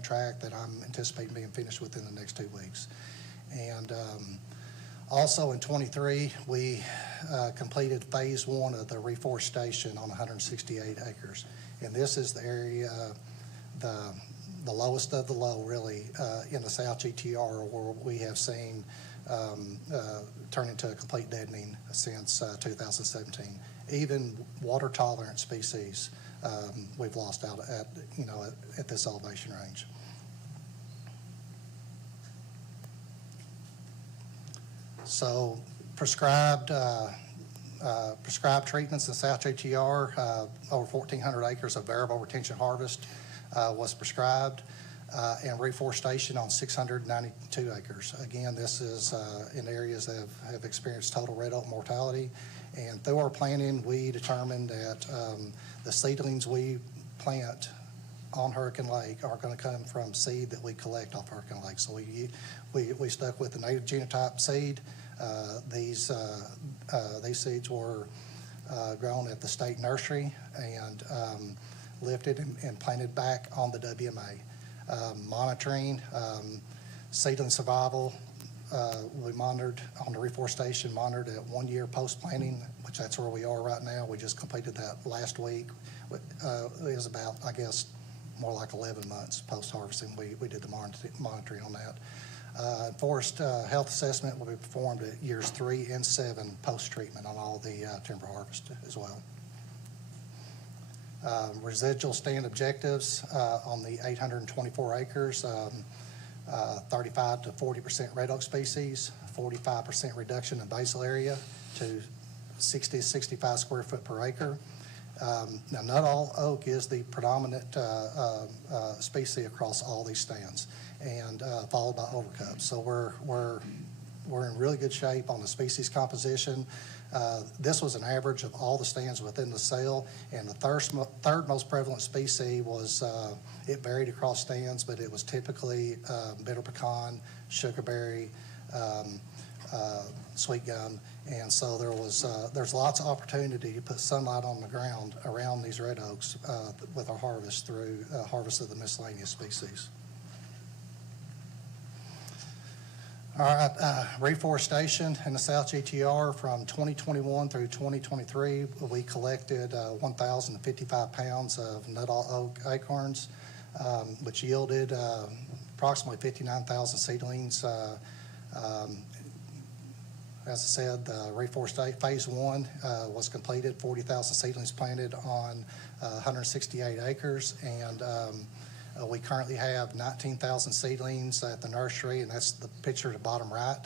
tract that I'm anticipating being finished within the next 2 weeks. And also in '23, we completed phase 1 of the reforestation on 168 acres. And this is the area, the lowest of the low, really, in the South GTR, where we have seen turn into a complete deadening since 2017. Even water-tolerant species we've lost out at this elevation range. So prescribed treatments in South JTR, over 1,400 acres of variable retention harvest was prescribed, and reforestation on 692 acres. Again, this is in areas that have experienced total red oak mortality. And through our planning, we determined that the seedlings we plant on Hurricane Lake are going to come from seed that we collect off Hurricane Lake. So we stuck with the native genotype seed. These seeds were grown at the state nursery and lifted and planted back on the WMA. Monitoring seedling survival, we monitored on the reforestation, monitored at 1 year post-planting, which that's where we are right now. We just completed that last week. It was about, I guess, more like 11 months post-harvesting. We did the monitoring on that. Forest health assessment will be performed at years 3 and 7 post-treatment on all the timber harvest as well. Residual stand objectives on the 824 acres, 35 to 40% red oak species, 45% reduction in basal area to 60 to 65 square foot per acre. Now, nut all oak is the predominant species across all these stands, and followed by overcup. So we're in really good shape on the species composition. This was an average of all the stands within the sale, and the third most prevalent species was, it varied across stands, but it was typically bitter pecan, sugarberry, sweet gum, and so there's lots of opportunity to put sunlight on the ground around these red oaks with our harvest through harvest of the miscellaneous species. All right, reforestation in the South GTR from 2021 through 2023, we collected 1,055 pounds of nut all oak acorns, which yielded approximately 59,000 seedlings. As I said, the reforestation phase 1 was completed, 40,000 seedlings planted on 168 acres, and we currently have 19,000 seedlings at the nursery, and that's the picture at the bottom right.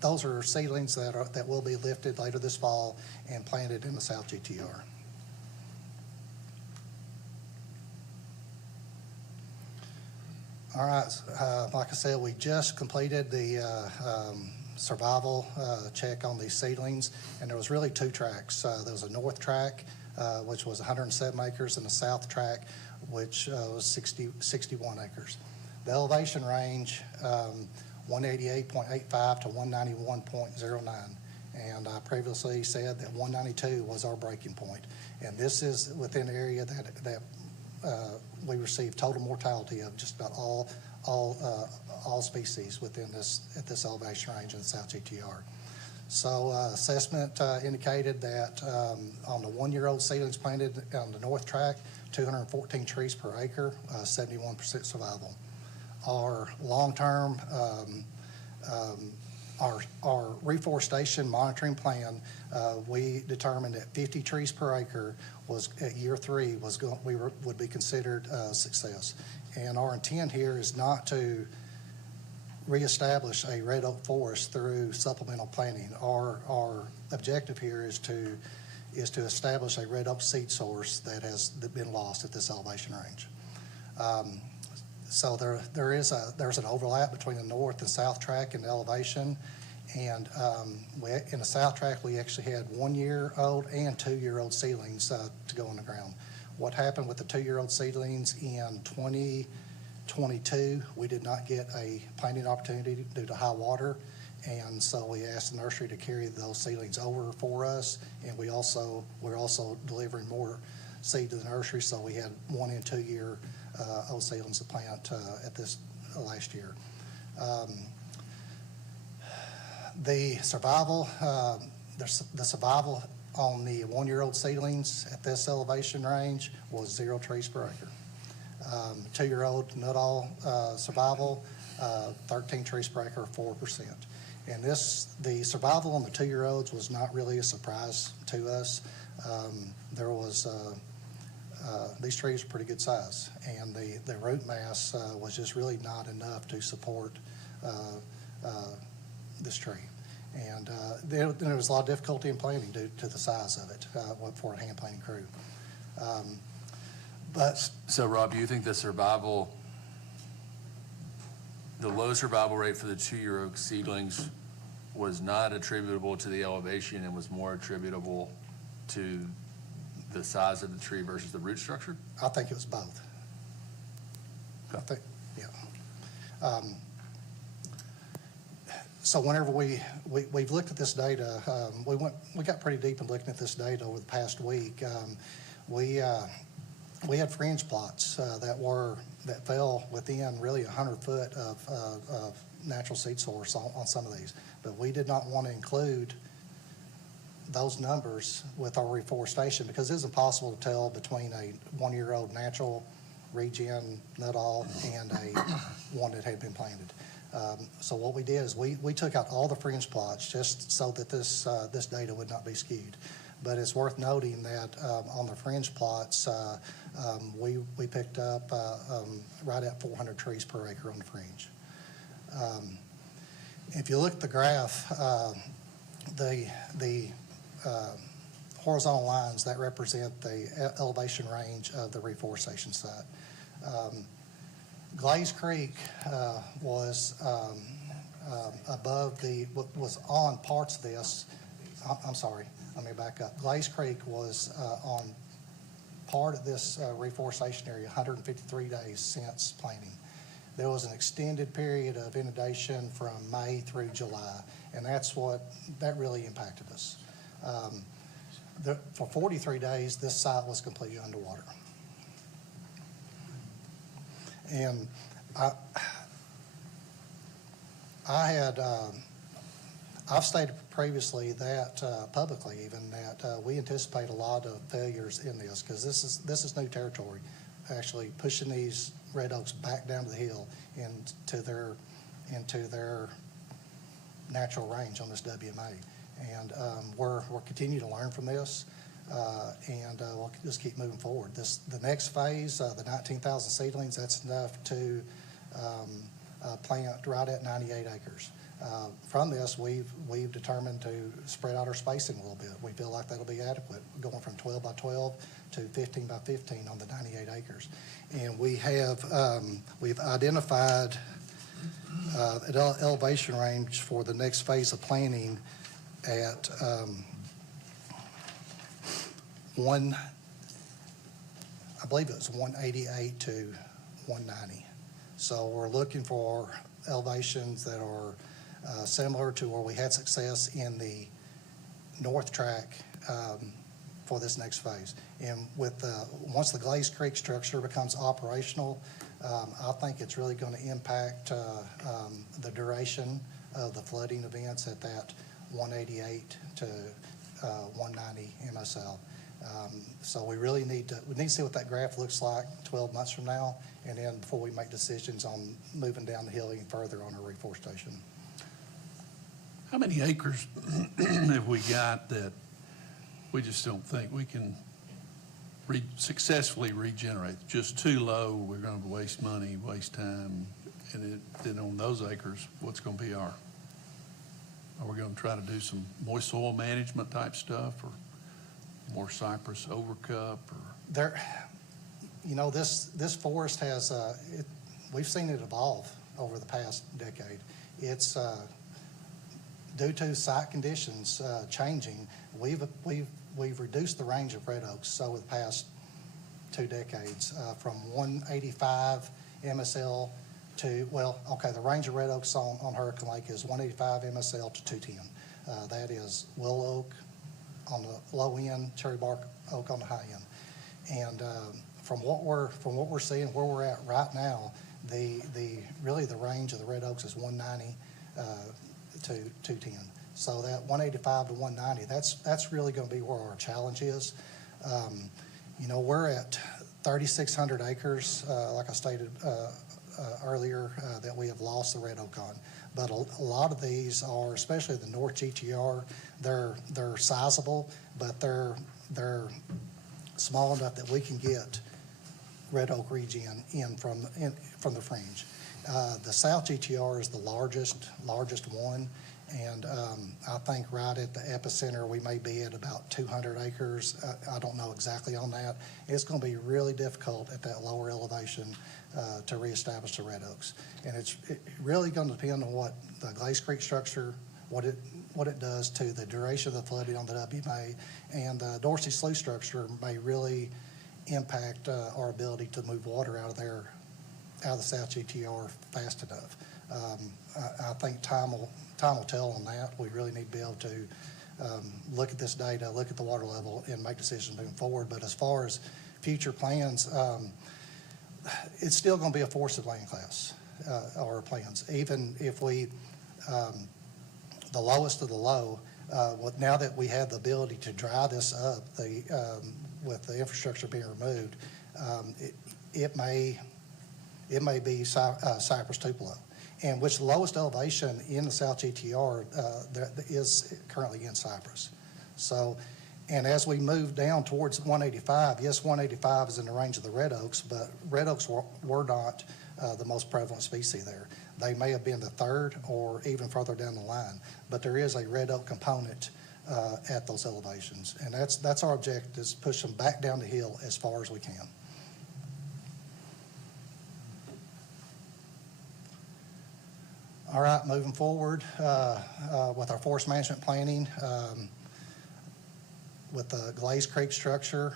Those are seedlings that will be lifted later this fall and planted in the South GTR. All right, like I said, we just completed the survival check on these seedlings, and there was really 2 tracks. There was a north track, which was 107 acres, and the south track, which was 61 acres. The elevation range, 188.85 to 191.09. And I previously said that 192 was our breaking point. And this is within the area that we received total mortality of just about all species within at this elevation range in the South GTR. So assessment indicated that on the 1-year-old seedlings planted on the north track, 214 trees per acre, 71% survival. Our long-term, our reforestation monitoring plan, we determined that 50 trees per acre was at year 3 would be considered a success. And our intent here is not to reestablish a red oak forest through supplemental planting. Our objective here is to establish a red oak seed source that has been lost at this elevation range. So there's an overlap between the north and south track in elevation, and in the south track we actually had 1-year-old and 2-year-old seedlings to go in the ground. What happened with the 2-year-old seedlings in 2022, we did not get a planting opportunity due to high water, And so we asked the nursery to carry those seedlings over for us, and we're also delivering more seed to the nursery, so we had 1 and 2 year old seedlings to plant at this last year. The survival on the 1-year-old seedlings at this elevation range was 0 trees per acre. 2-year-old Nuttall survival, 13 trees per acre, 4%. And the survival on the 2-year-olds was not really a surprise to us. These trees are pretty good size, and the root mass was just really not enough to support this tree. And there was a lot of difficulty in planting due to the size of it for a hand planting crew. But So Rob, do you think the low survival rate for the 2-year-old seedlings was not attributable to the elevation and was more attributable to the size of the tree versus the root structure? I think it was both. I think, yeah. So whenever we've looked at this data, we got pretty deep in looking at this data over the past week. We had fringe plots that fell within really 100 foot of natural seed source on some of these, but we did not want to include those numbers with our reforestation because it is impossible to tell between a 1-year-old natural regen Nuttall and a one that had been planted. So what we did is we took out all the fringe plots just so that this data would not be skewed. But it's worth noting that on the fringe plots, we picked up right at 400 trees per acre on the fringe. If you look at the graph, the horizontal lines that represent the elevation range of the reforestation site. Glaze Creek was was on parts of this. I'm sorry, let me back up. Glaze Creek was on part of this reforestation area 153 days since planting. There was an extended period of inundation from May through July, and that really impacted us. For 43 days, this site was completely underwater. And I've stated previously that publicly even that we anticipate a lot of failures in this because this is new territory, actually pushing these red oaks back down to the hill into their natural range on this WMA. And we're continuing to learn from this, and we'll just keep moving forward. The next phase, the 19,000 seedlings, that's enough to plant right at 98 acres. From this, we've determined to spread out our spacing a little bit. We feel like that'll be adequate, going from 12 by 12 to 15 by 15 on the 98 acres. And we've identified an elevation range for the next phase of planting at I believe it was 188 to 190. So we're looking for elevations that are similar to where we had success in the North Track for this next phase. And once the Glaze Creek structure becomes operational, I think it's really going to impact the duration of the flooding events at that 188 to 190 MSL. So we really need to see what that graph looks like 12 months from now, and then before we make decisions on moving down the hill even further on our reforestation. How many acres have we got that we just don't think we can successfully regenerate? Just too low, we're going to waste money, waste time, and then on those acres, what's going to be Are we going to try to do some moist soil management type stuff, or more cypress overcup, or? This forest has, we've seen it evolve over the past decade. It's due to site conditions changing. We've reduced the range of red oaks over the past 2 decades from 185 MSL the range of red oaks on Hurricane Lake is 185 MSL to 210. That is willow oak on the low end, cherry bark oak on the high end. And from what we're seeing, where we're at right now, really the range of the red oaks is 190 to 210. So that 185 to 190, that's really going to be where our challenge is. We're at 3,600 acres, like I stated earlier, that we have lost the red oak on. But a lot of these are, especially the North GTR, they're sizable, but they're small enough that we can get red oak regen in from the fringe. The South GTR is the largest one, and I think right at the epicenter we may be at about 200 acres. I don't know exactly on that. It's going to be really difficult at that lower elevation to reestablish the red oaks, and it's really going to depend on what the Glaze Creek structure, what it does to the duration of the flooding on the WMA, and the Dorsey Slough structure may really impact our ability to move water out of the South GTR fast enough. I think time will tell on that. We really need to be able to look at this data, look at the water level, and make decisions moving forward. But as far as future plans, it's still going to be a forested land class, our plans. Even if we, the lowest of the low, now that we have the ability to dry this up, with the infrastructure being removed, it may be Cypress Tupelo, and which the lowest elevation in the South GTR is currently in Cypress. So, and as we move down towards 185, yes, 185 is in the range of the red oaks, but red oaks were not the most prevalent species there. They may have been the third or even further down the line, but there is a red oak component at those elevations, and that's our objective, is push them back down the hill as far as we can. All right, moving forward with our forest management planning, with the Glaze Creek structure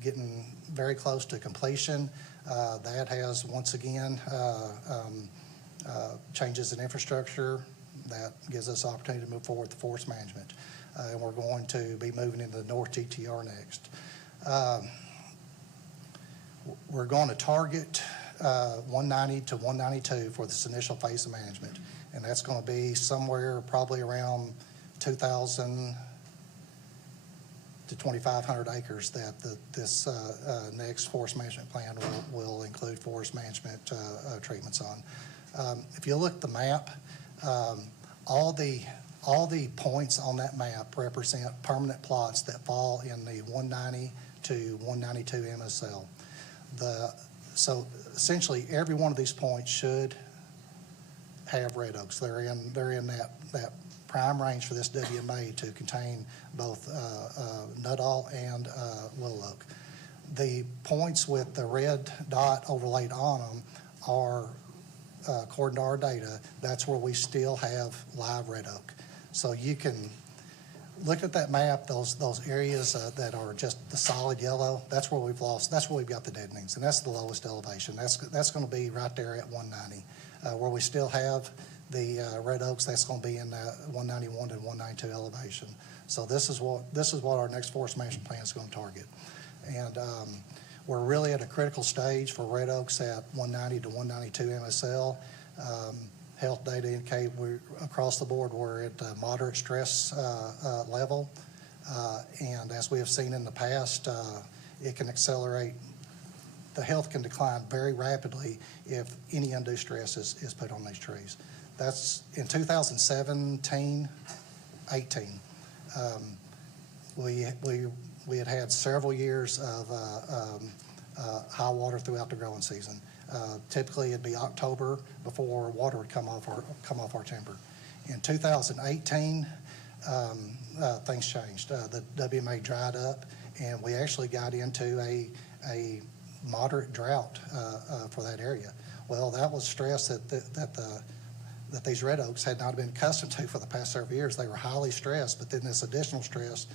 getting very close to completion. That has, once again, changes in infrastructure that gives us opportunity to move forward with the forest management. And we're going to be moving into the North GTR next. We're going to target 190 to 192 for this initial phase of management. And that's going to be somewhere probably around 2,000 to 2,500 acres that this next forest management plan will include forest management treatments on. If you look at the map, all the points on that map represent permanent plots that fall in the 190 to 192 MSL. So essentially, every one of these points should have red oaks. They're in that prime range for this WMA to contain both Nuttall and willow oak. The points with the red dot overlaid on them are, according to our data, that's where we still have live red oak. So you can look at that map, those areas that are just the solid yellow, that's where we've lost, that's where we've got the deadenings, and that's the lowest elevation. That's going to be right there at 190. Where we still have the red oaks, that's going to be in the 191 to 192 elevation. So this is what our next forest management plan is going to target. And we're really at a critical stage for red oaks at 190 to 192 MSL. Health data indicate across the board we're at a moderate stress level. And as we have seen in the past, it can accelerate. The health can decline very rapidly if any undue stress is put on these trees. That's in 2017, 18. We had several years of high water throughout the growing season. Typically, it'd be October before water would come off our timber. In 2018, things changed. The WMA dried up, and we actually got into a moderate drought for that area. Well, that was stress that these red oaks had not been accustomed to for the past several years. They were highly stressed, but then this additional stress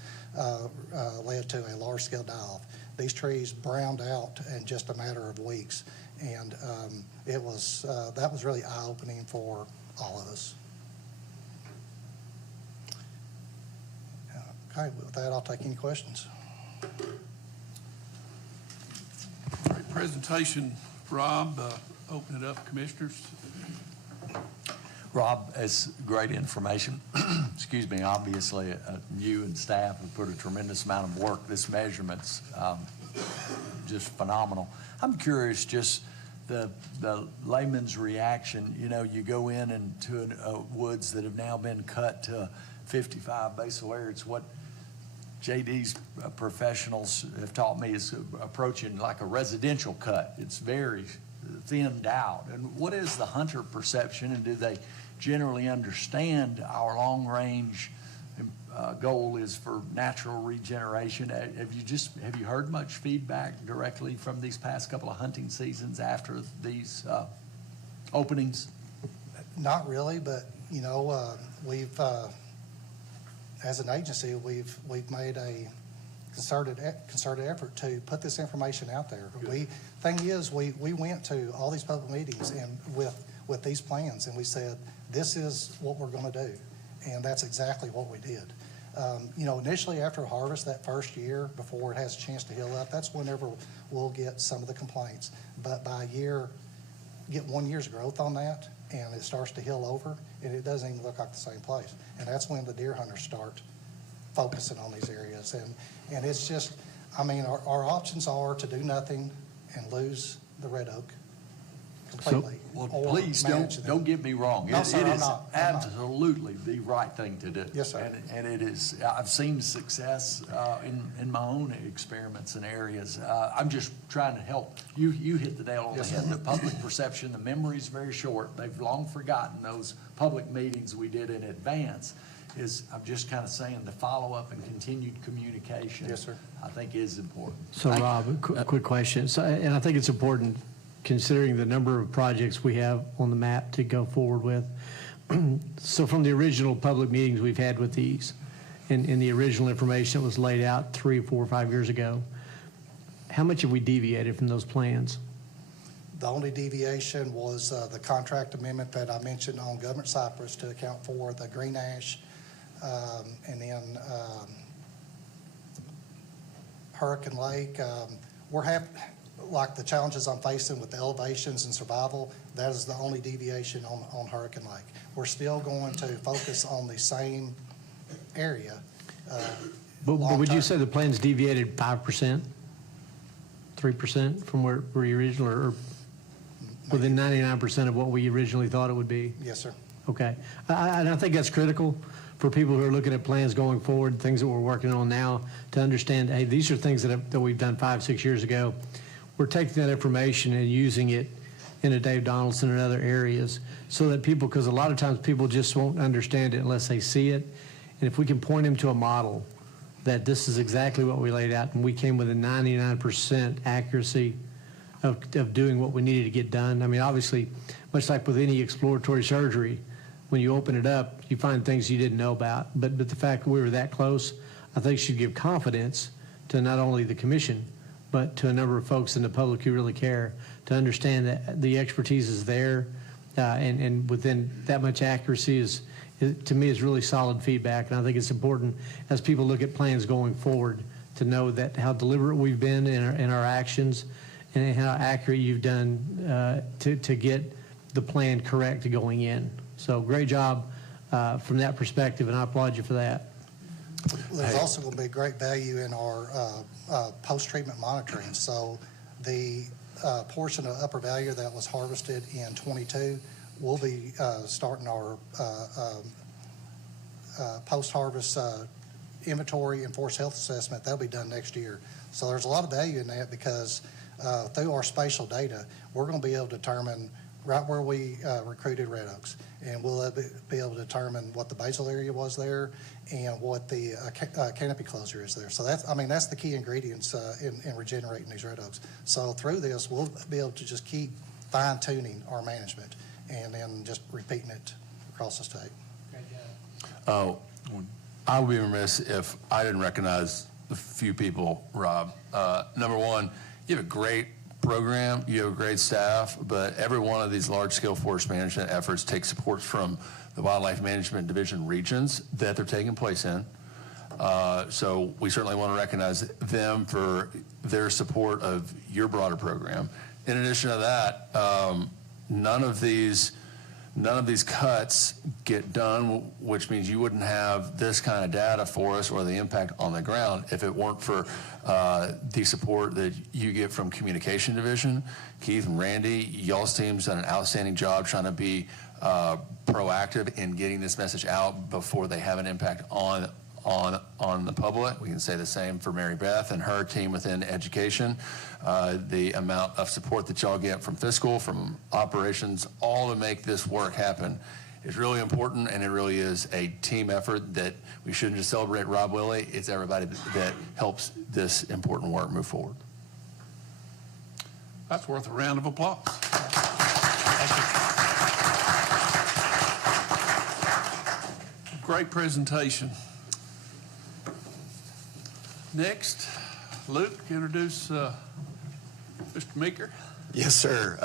led to a large-scale die-off. These trees browned out in just a matter of weeks, And it was, that was really eye-opening for all of us. Okay, with that, I'll take any questions. Great presentation, Rob. Open it up, commissioners. Rob, it's great information. Excuse me, obviously, you and staff have put a tremendous amount of work. This measurement's just phenomenal. I'm curious, just the layman's reaction. You know, you go in into woods that have now been cut to 55 basal area. It's what JD's professionals have taught me is approaching like a residential cut. It's very thinned out. And what is the hunter perception, and do they generally understand our long-range goal is for natural regeneration? Have you heard much feedback directly from these past couple of hunting seasons after these openings? Not really, but, you know, we've, as an agency, we've made a concerted effort to put this information out there. Thing is, we went to all these public meetings and with these plans, and we said, this is what we're going to do. And that's exactly what we did. You know, initially after harvest, that first year, before it has a chance to heal up, that's whenever we'll get some of the complaints. But by get 1 year's growth on that, and it starts to heal over, and it doesn't even look like the same place. And that's when the deer hunters start focusing on these areas. And it's just, I mean, our options are to do nothing and lose the red oak completely. Well, or please manage them. don't get me wrong. No, It sir, I'm is not. absolutely the right thing to do. Yes, sir. And it is, I've seen success in my own experiments and areas. I'm just trying to help. You hit the nail on the Yes, head. sir. The public perception, the memory's very short. They've long forgotten those public meetings we did in advance. I'm just kind of saying the follow-up and continued communication. Yes, sir. I think is important. So Thank you. Rob, a quick question. So, and I think it's important considering the number of projects we have on the map to go forward with. So from the original public meetings we've had with these and the original information that was laid out 3, 4, 5 years ago, how much have we deviated from those plans? The only deviation was the contract amendment that I mentioned on Government Cypress to account for the green ash, and then Hurricane Lake. Like the challenges I'm facing with the elevations and survival, that is the only deviation on Hurricane Lake. We're still going to focus on the same area. But would you long-term. say the plans deviated 5%, 3% from where you originally, or within 99% of what we originally thought it would be? Yes, sir. Okay. And I think that's critical for people who are looking at plans going forward, things that we're working on now, to understand, hey, these are things that we've done 5, 6 years ago. We're taking that information and using it in a Dave Donaldson and other areas so that people, because a lot of times people just won't understand it unless they see it. And if we can point them to a model that this is exactly what we laid out, and we came with a 99% accuracy of doing what we needed to get done. I mean, obviously, much like with any exploratory surgery, when you open it up, you find things you didn't know about. But the fact that we were that close, I think should give confidence to not only the commission, but to a number of folks in the public who really care, to understand that the expertise is there, and within that much accuracy is to me, is really solid feedback. And I think it's important as people look at plans going forward to know that how deliberate we've been in our actions and how accurate you've done to get the plan correct going in. So great job from that perspective, and I applaud you for that. There's also going to be great value in our post-treatment monitoring. So the portion of Upper Value that was harvested in '22, we'll be starting our post-harvest inventory and forest health assessment. That'll be done next year. So there's a lot of value in that because through our spatial data, we're going to be able to determine right where we recruited red oaks. And we'll be able to determine what the basal area was there and what the canopy closure is there. So that's the key ingredients in regenerating these red oaks. So through this, we'll be able to just keep fine-tuning our management and then just repeating it across the state. Oh, I would be remiss if I didn't recognize a few people, Rob. Number one, you have a great program, you have a great staff, but every one of these large-scale forest management efforts takes support from the Wildlife Management Division regions that they're taking place in. So we certainly want to recognize them for their support of your broader program. In addition to that, none of these cuts get done, which means you wouldn't have this kind of data for us or the impact on the ground if it weren't for the support that you get from Communication Division. Keith and Randy, y'all's team's done an outstanding job trying to be proactive in getting this message out before they have an impact on the public. We can say the same for Mary Beth and her team within education. The amount of support that y'all get from fiscal, from operations, all to make this work happen is really important, and it really is a team effort that we shouldn't just celebrate Rob Willie. It's everybody that helps this important work move forward. That's worth a round of applause. Great presentation. Next, Luke, introduce Mr. Meeker. Yes, sir.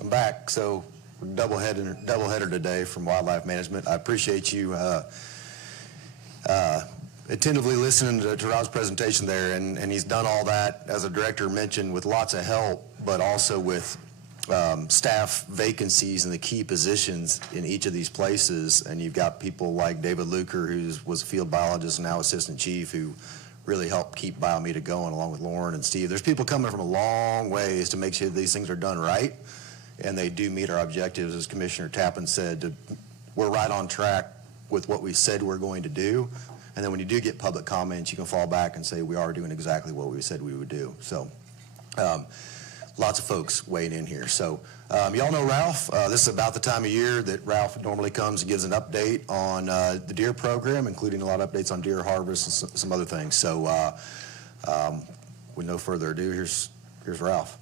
I'm back. So we're doubleheader today from Wildlife Management. I appreciate you attentively listening to Rob's presentation there, and he's done all that, as a director mentioned, with lots of help, but also with staff vacancies in the key positions in each of these places. And you've got people like David Luker, who was a field biologist and now assistant chief, who really helped keep Biometa going, along with Lauren and Steve. There's people coming from a long ways to make sure these things are done right, and they do meet our objectives. As Commissioner Tappan said, we're right on track with what we said we're going to do. And then when you do get public comments, you can fall back and say we are doing exactly what we said we would do. So lots of folks weighing in here. So y'all know Ralph. This is about the time of year that Ralph normally comes and gives an update on the deer program, including a lot of updates on deer harvest and some other things. So with no further ado, here's Ralph.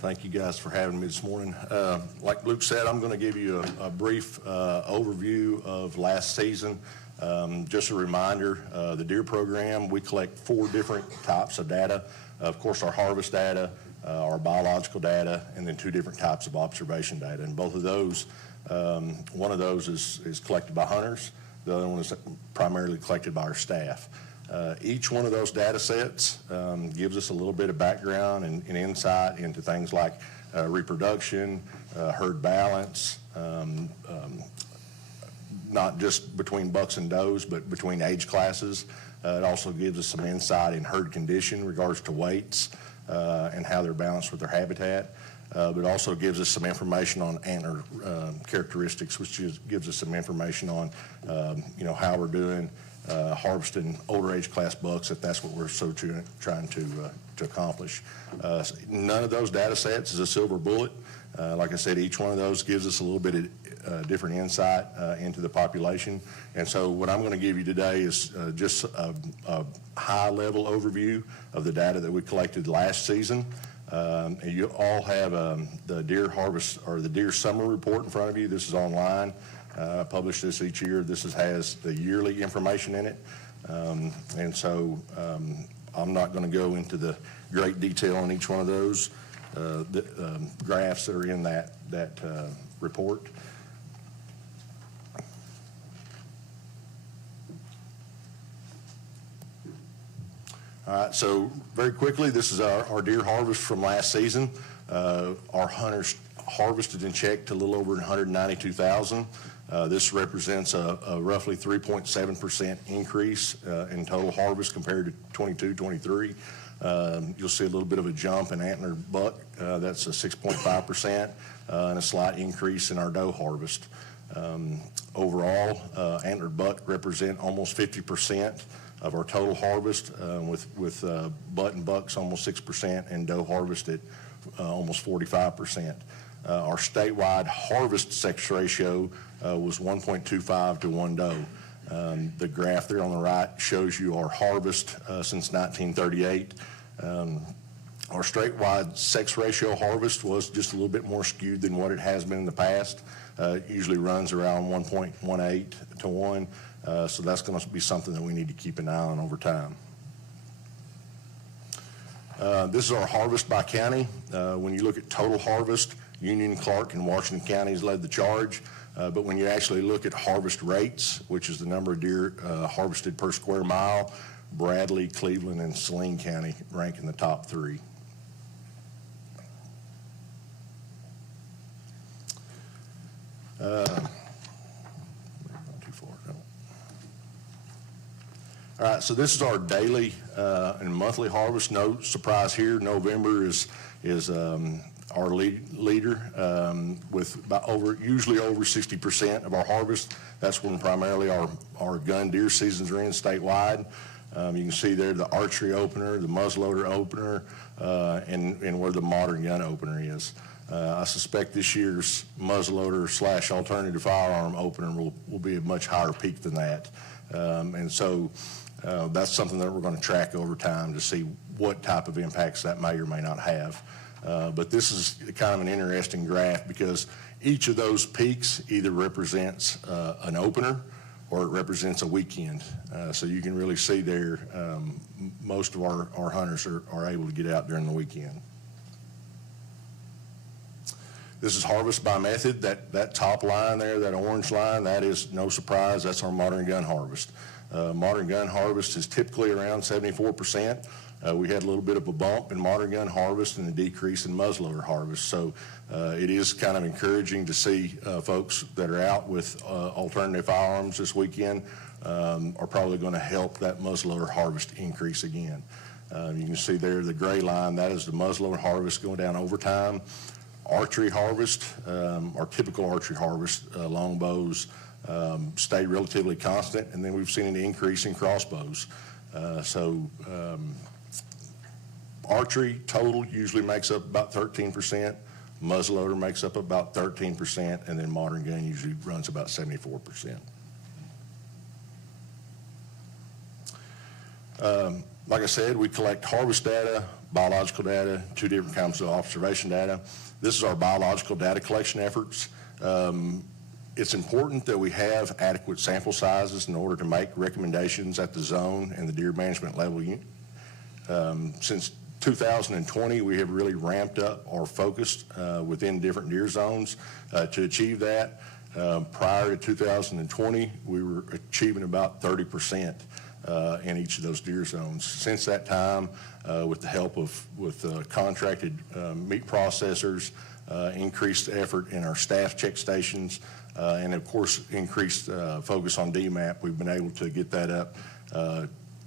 Thank you guys for having me this morning. Like Luke said, I'm going to give you a brief overview of last season. Just a reminder, the deer program, we collect 4 different types of data. Of course, our harvest data, our biological data, and then 2 different types of observation data. And both of those, one of those is collected by hunters. The other one is primarily collected by our staff. Each one of those data sets gives us a little bit of background and insight into things like reproduction, herd balance, not just between bucks and does, but between age classes. It also gives us some insight in herd condition in regards to weights and how they're balanced with their habitat. But it also gives us some information on antler characteristics, which gives us some information on, how we're doing harvesting older age class bucks, if that's what we're trying to accomplish. None of those data sets is a silver bullet. Like I said, each one of those gives us a little bit of different insight into the population. And so what I'm going to give you today is just a high-level overview of the data that we collected last season. And you all have the deer harvest or the deer summer report in front of you. This is online. I publish this each year. This has the yearly information in it. And so I'm not going to go into the great detail on each one of those graphs that are in that report. All right, so very quickly, this is our deer harvest from last season. Our hunters harvested and checked a little over 192,000. This represents a roughly 3.7% increase in total harvest compared to 22-23. You'll see a little bit of a jump in antler buck. That's a 6.5%, and a slight increase in our doe harvest. Overall, antlered buck represent almost 50% of our total harvest, with butt and bucks almost 6% and doe harvest at almost 45%. Our statewide harvest sex ratio was 1.25 to 1 doe. The graph there on the right shows you our harvest since 1938. Our statewide sex ratio harvest was just a little bit more skewed than what it has been in the past. It usually runs around 1.18 to 1. So that's going to be something that we need to keep an eye on over time. This is our harvest by county. When you look at total harvest, Union, Clark, and Washington counties led the charge. But when you actually look at harvest rates, which is the number of deer harvested per square mile, Bradley, Cleveland, and Saline County rank in the top three. All right, so this is our daily and monthly harvest. No surprise here. November is our leader with usually over 60% of our harvest. That's when primarily our gun deer seasons are in statewide. You can see there the archery opener, the muzzleloader opener, and where the modern gun opener is. I suspect this year's muzzleloader / alternative firearm opener will be a much higher peak than that. And so that's something that we're going to track over time to see what type of impacts that may or may not have. But this is kind of an interesting graph because each of those peaks either represents an opener or it represents a weekend. So you can really see there most of our hunters are able to get out during the weekend. This is harvest by method. That top line there, that orange line, that is no surprise. That's our modern gun harvest. Modern gun harvest is typically around 74%. We had a little bit of a bump in modern gun harvest and a decrease in muzzleloader harvest. So it is kind of encouraging to see folks that are out with alternative firearms this weekend are probably going to help that muzzleloader harvest increase again. You can see there the gray line, that is the muzzleloader harvest going down over time. Archery harvest, our typical archery harvest, longbows, stayed relatively constant, and then we've seen an increase in crossbows. Archery total usually makes up about 13%, muzzleloader makes up about 13%, and then modern gun usually runs about 74%. Like I said, we collect harvest data, biological data, two different kinds of observation data. This is our biological data collection efforts. It's important that we have adequate sample sizes in order to make recommendations at the zone and the deer management level. Since 2020, we have really ramped up our focus within different deer zones to achieve that. Prior to 2020, we were achieving about 30% in each of those deer zones. Since that time, with the help of contracted meat processors, increased effort in our staff check stations, and of course increased focus on DMAP, we've been able to get that up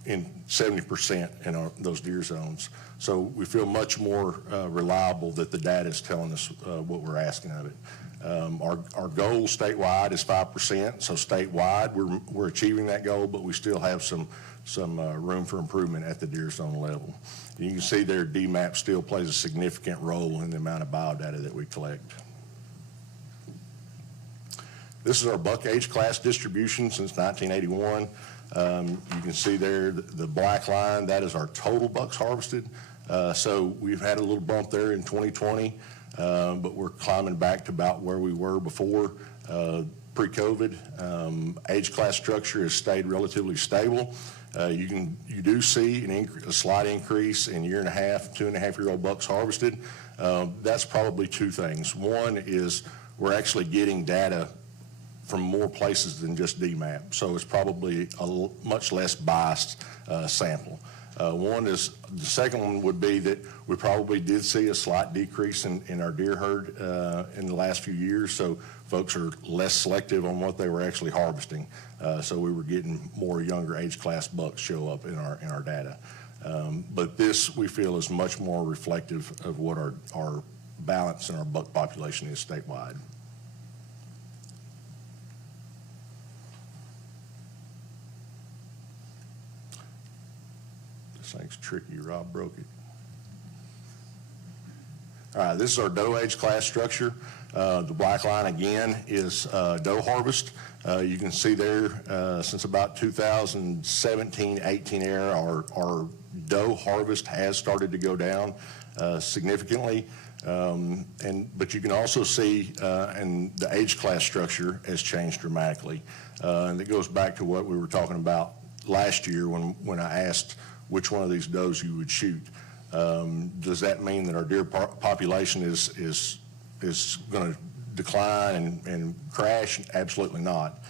in 70% in those deer zones. So we feel much more reliable that the data is telling us what we're asking of it. Our goal statewide is 5%, so statewide we're achieving that goal, but we still have some room for improvement at the deer zone level. You can see there DMAP still plays a significant role in the amount of biodata that we collect. This is our buck age class distribution since 1981. You can see there the black line, that is our total bucks harvested. So we've had a little bump there in 2020, but we're climbing back to about where we were before pre-COVID. Age class structure has stayed relatively stable. You do see a slight increase in 1.5, 2.5-year-old bucks harvested. That's probably two things. One is we're actually getting data from more places than just DMAP, so it's probably a much less biased sample. The second one would be that we probably did see a slight decrease in our deer herd in the last few years, so folks are less selective on what they were actually harvesting. So we were getting more younger age class bucks show up in our data. But this, we feel, is much more reflective of what our balance in our buck population is statewide. This thing's tricky. Rob broke it. All right, this is our doe age class structure. The black line again is doe harvest. You can see there since about 2017-18 era, our doe harvest has started to go down significantly. But you can also see and the age class structure has changed dramatically. And it goes back to what we were talking about last year when I asked which one of these does you would shoot. Does that mean that our deer population is going to decline and crash? Absolutely not.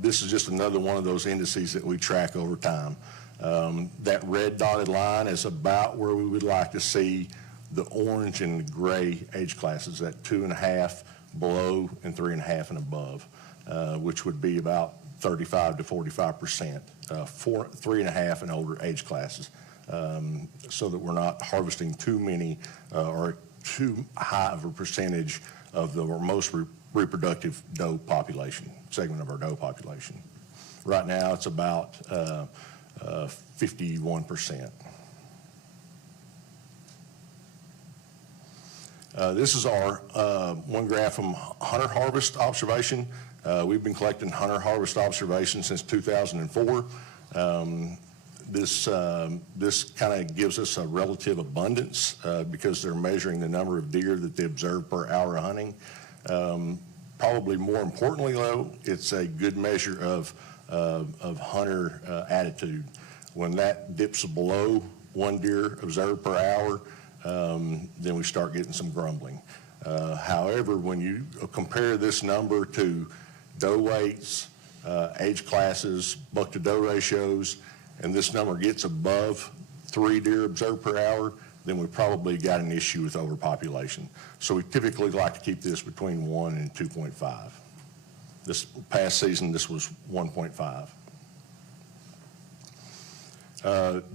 This is just another one of those indices that we track over time. That red dotted line is about where we would like to see the orange and the gray age classes, at 2.5 below and 3.5 and above, which would be about 35 to 45%, 3.5 and older age classes, so that we're not harvesting too many or too high of a percentage of the most reproductive doe population, segment of our doe population. Right now, it's about 51%. This is our one graph from hunter harvest observation. We've been collecting hunter harvest observations since 2004. This kind of gives us a relative abundance because they're measuring the number of deer that they observe per hour of hunting. Probably more importantly, though, it's a good measure of hunter attitude. When that dips below 1 deer observed per hour, then we start getting some grumbling. However, when you compare this number to doe weights, age classes, buck-to-doe ratios, and this number gets above 3 deer observed per hour, then we probably got an issue with overpopulation. So we typically like to keep this between 1 and 2.5. This past season, this was 1.5.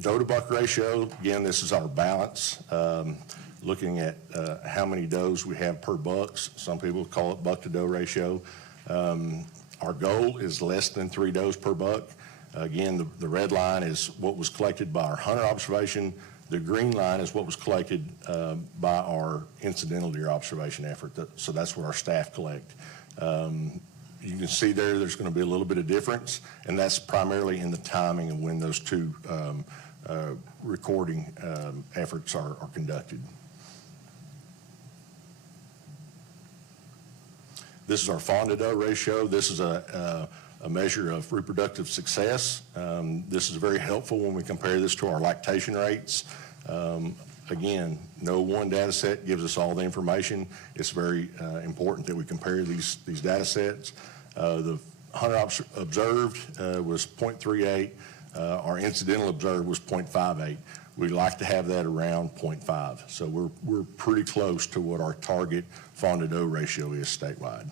Doe to buck ratio, again, this is our balance, looking at how many does we have per bucks. Some people call it buck to doe ratio. Our goal is less than 3 does per buck. Again, the red line is what was collected by our hunter observation. The green line is what was collected by our incidental deer observation effort. So that's what our staff collect. You can see there's going to be a little bit of difference, and that's primarily in the timing of when those two recording efforts are conducted. This is our fawn to doe ratio. This is a measure of reproductive success. This is very helpful when we compare this to our lactation rates. Again, no one data set gives us all the information. It's very important that we compare these data sets. The hunter observed was 0.38. Our incidental observed was 0.58. We like to have that around 0.5. So we're pretty close to what our target fawn to doe ratio is statewide.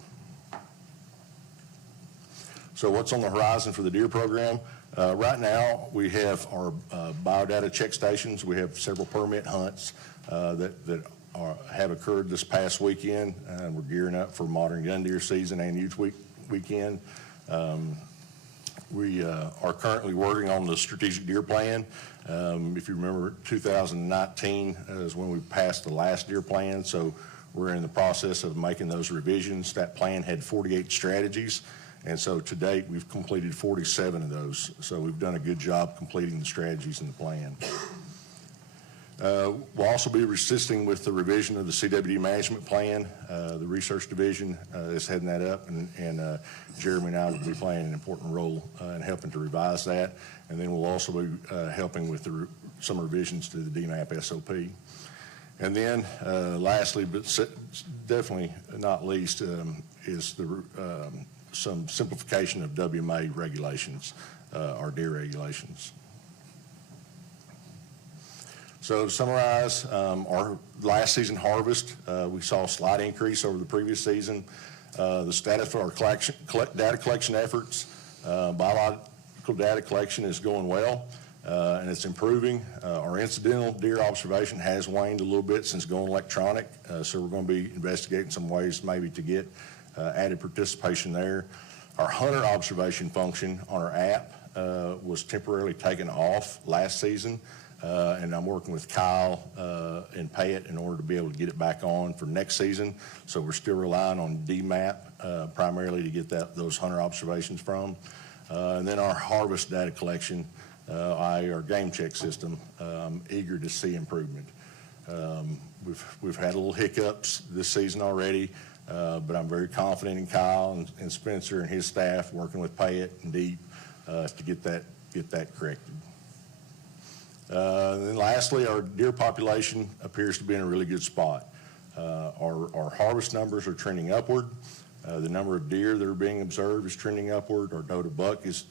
So what's on the horizon for the deer program? Right now, we have our biodata check stations. We have several permit hunts that have occurred this past weekend. We're gearing up for modern gun deer season and youth weekend. We are currently working on the strategic deer plan. If you remember, 2019 is when we passed the last deer plan, so we're in the process of making those revisions. That plan had 48 strategies. And so to date, we've completed 47 of those. So we've done a good job completing the strategies in the plan. We'll also be assisting with the revision of the CWD management plan. The research division is heading that up, and Jeremy and I will be playing an important role in helping to revise that. And then we'll also be helping with some revisions to the DMAP SOP. And then lastly, but definitely not least, is some simplification of WMA regulations, our deer regulations. So to summarize, our last season harvest, we saw a slight increase over the previous season. The status for our data collection efforts, biological data collection is going well, and it's improving. Our incidental deer observation has waned a little bit since going electronic, so we're going to be investigating some ways maybe to get added participation there. Our hunter observation function on our app was temporarily taken off last season, and I'm working with Kyle and Payette in order to be able to get it back on for next season. So we're still relying on DMAP primarily to get those hunter observations from. And then our harvest data collection, our game check system, I'm eager to see improvement. We've had a little hiccups this season already. But I'm very confident in Kyle and Spencer and his staff working with Payette and Deep to get that corrected. And then lastly, our deer population appears to be in a really good spot. Our harvest numbers are trending upward. The number of deer that are being observed is trending upward. Our doe to buck is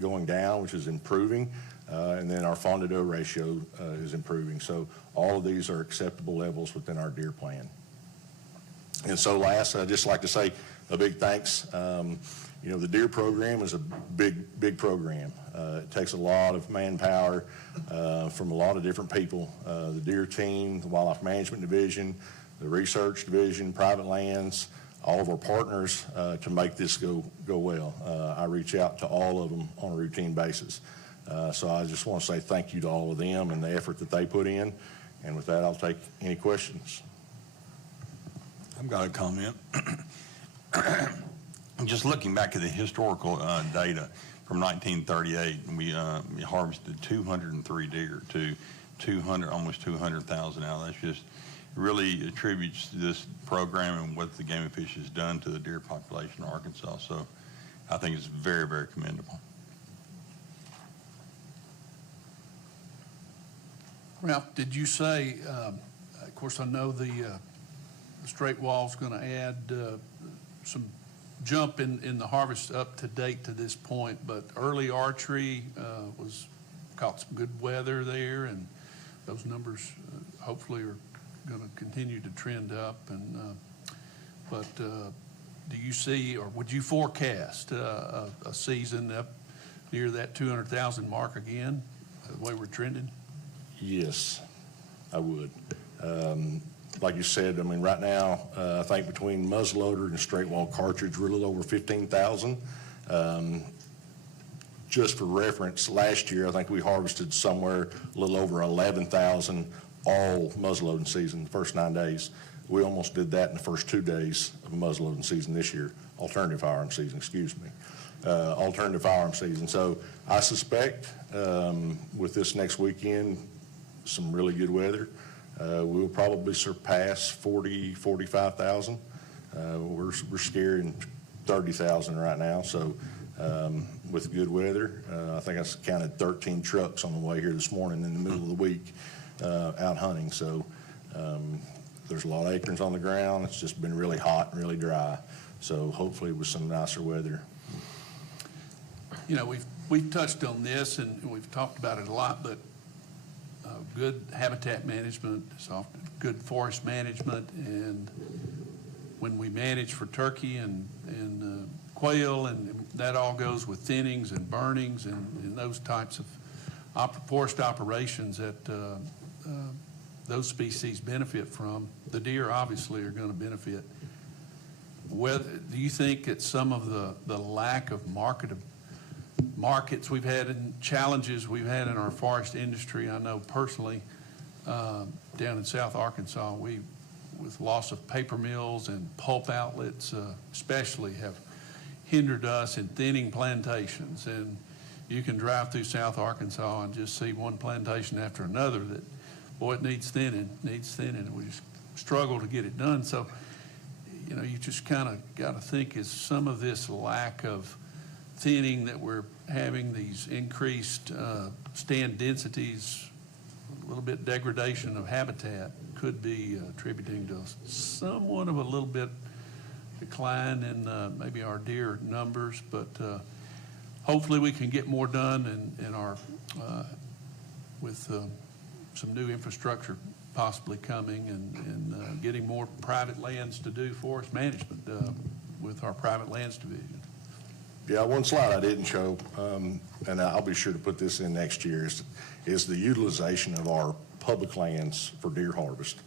going down, which is improving. And then our fawn to doe ratio is improving. So all of these are acceptable levels within our deer plan. And so last, I'd just like to say a big thanks. You know, the deer program is a big program. It takes a lot of manpower from a lot of different people. The deer team, the wildlife management division, the research division, private lands, all of our partners to make this go well. I reach out to all of them on a routine basis. So I just want to say thank you to all of them and the effort that they put in. And with that, I'll take any questions. I've got a comment. Just looking back at the historical data from 1938, we harvested 203 deer to almost 200,000 out. That's just really attributes to this program and what the Game and Fish has done to the deer population in Arkansas. So I think it's very, very commendable. Ralph, did you say, of course, I know the straight wall's going to add some jump in the harvest up to date to this point, but early archery caught some good weather there, and those numbers hopefully are going to continue to trend up. And but do you see, or would you forecast a season up near that 200,000 mark again, the way we're trending? Yes, I would. Like you said, I mean, right now, I think between muzzleloader and straight wall cartridge, we're a little over 15,000. Just for reference, last year, I think we harvested somewhere a little over 11,000 all muzzleloading season, the first 9 days. We almost did that in the first 2 days of muzzleloading season this year, alternative firearm season, excuse me. Alternative firearm season. So I suspect with this next weekend, some really good weather, we'll probably surpass 45,000. We're scaring 30,000 right now. So with good weather, I think I counted 13 trucks on the way here this morning in the middle of the week out hunting. So there's a lot of acorns on the ground. It's just been really hot and really dry. So hopefully with some nicer weather. You know, we've touched on this and we've talked about it a lot, but good habitat management is often good forest management, and when we manage for turkey and quail, and that all goes with thinnings and burnings and those types of forest operations that those species benefit from, the deer obviously are going to benefit. Do you think that some of the lack of markets we've had and challenges we've had in our forest industry, I know personally down in South Arkansas, with loss of paper mills and pulp outlets especially, have hindered us in thinning plantations. And you can drive through South Arkansas and just see one plantation after another that, boy, it needs thinning, and we just struggle to get it done. So, you know, you just kind of got to think, is some of this lack of thinning that we're having, these increased stand densities, a little bit degradation of habitat, could be attributing to somewhat of a little bit decline in maybe our deer numbers, but hopefully we can get more done in our with some new infrastructure possibly coming, and getting more private lands to do forest management with our private lands division. Yeah, one slide I didn't show, and I'll be sure to put this in next year, is the utilization of our public lands for deer harvest.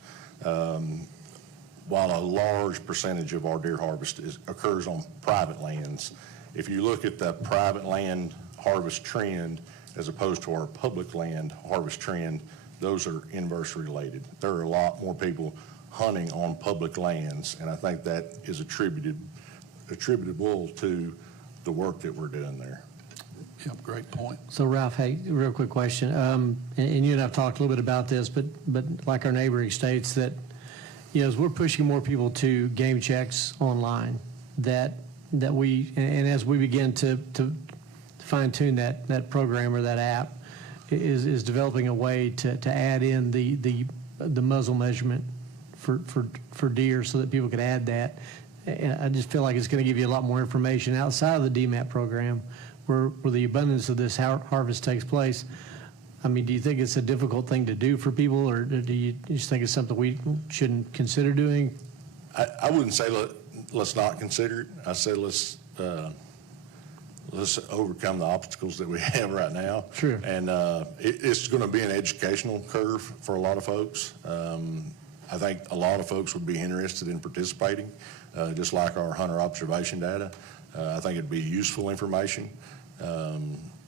While a large percentage of our deer harvest occurs on private lands, if you look at the private land harvest trend as opposed to our public land harvest trend, those are inversely related. There are a lot more people hunting on public lands, and I think that is attributable to the work that we're doing there. Yep, great point. So Ralph, hey, real quick question. And you and I've talked a little bit about this, but like our neighboring states, that, you know, as we're pushing more people to game checks online, that we, and as we begin to fine tune that program or that app, is developing a way to add in the muzzle measurement for deer so that people could add that. And I just feel like it's going to give you a lot more information outside of the DMAP program where the abundance of this harvest takes place. I mean, do you think it's a difficult thing to do for people, or do you just think it's something we shouldn't consider doing? I wouldn't say let's not consider it. I say let's overcome the obstacles that we have right now. Sure. And it's going to be an educational curve for a lot of folks. I think a lot of folks would be interested in participating, just like our hunter observation data. I think it'd be useful information.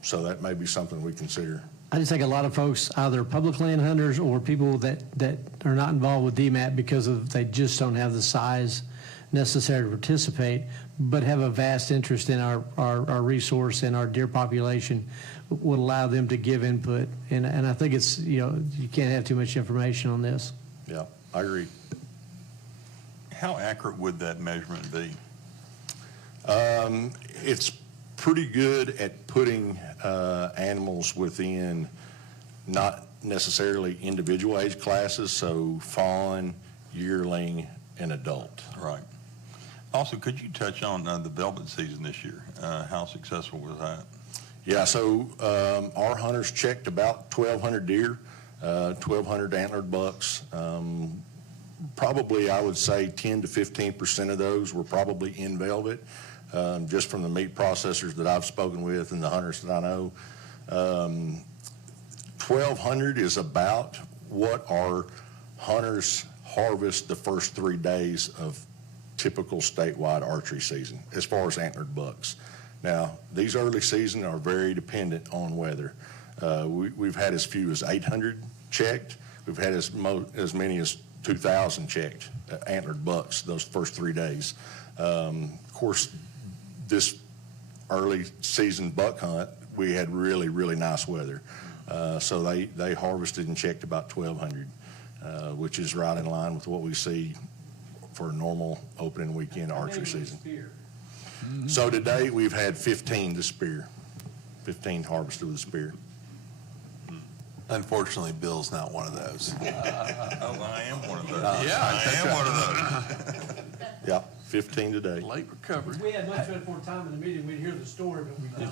So that may be something we consider. I just think a lot of folks, either public land hunters or people that are not involved with DMAP because they just don't have the size necessary to participate, but have a vast interest in our resource and our deer population, would allow them to give input. And I think it's, you can't have too much information on this. Yeah, I agree. How accurate would that measurement be? It's pretty good at putting animals within not necessarily individual age classes, so fawn, yearling, and adult. Right. Also, could you touch on the velvet season this year? How successful was that? Yeah, so our hunters checked about 1,200 deer, 1,200 antlered bucks. Probably, I would say 10 to 15% of those were probably in velvet, just from the meat processors that I've spoken with and the hunters that I know. 1,200 is about what our hunters harvest the first 3 days of typical statewide archery season, as far as antlered bucks. Now, these early season are very dependent on weather. We've had as few as 800 checked. We've had as many as 2,000 checked antlered bucks those first 3 days. Of course, this early season buck hunt, we had really, really nice weather. So they harvested and checked about 1,200, which is right in line with what we see for a normal opening weekend archery season. So today, we've had 15 to spear, 15 harvested with a spear. Unfortunately, Bill's not one of those. Oh, I am one of those. Yeah, I am one of those. Yeah, 15 today. late recovery. We had much more time in the meeting, we'd hear the story, but we don't.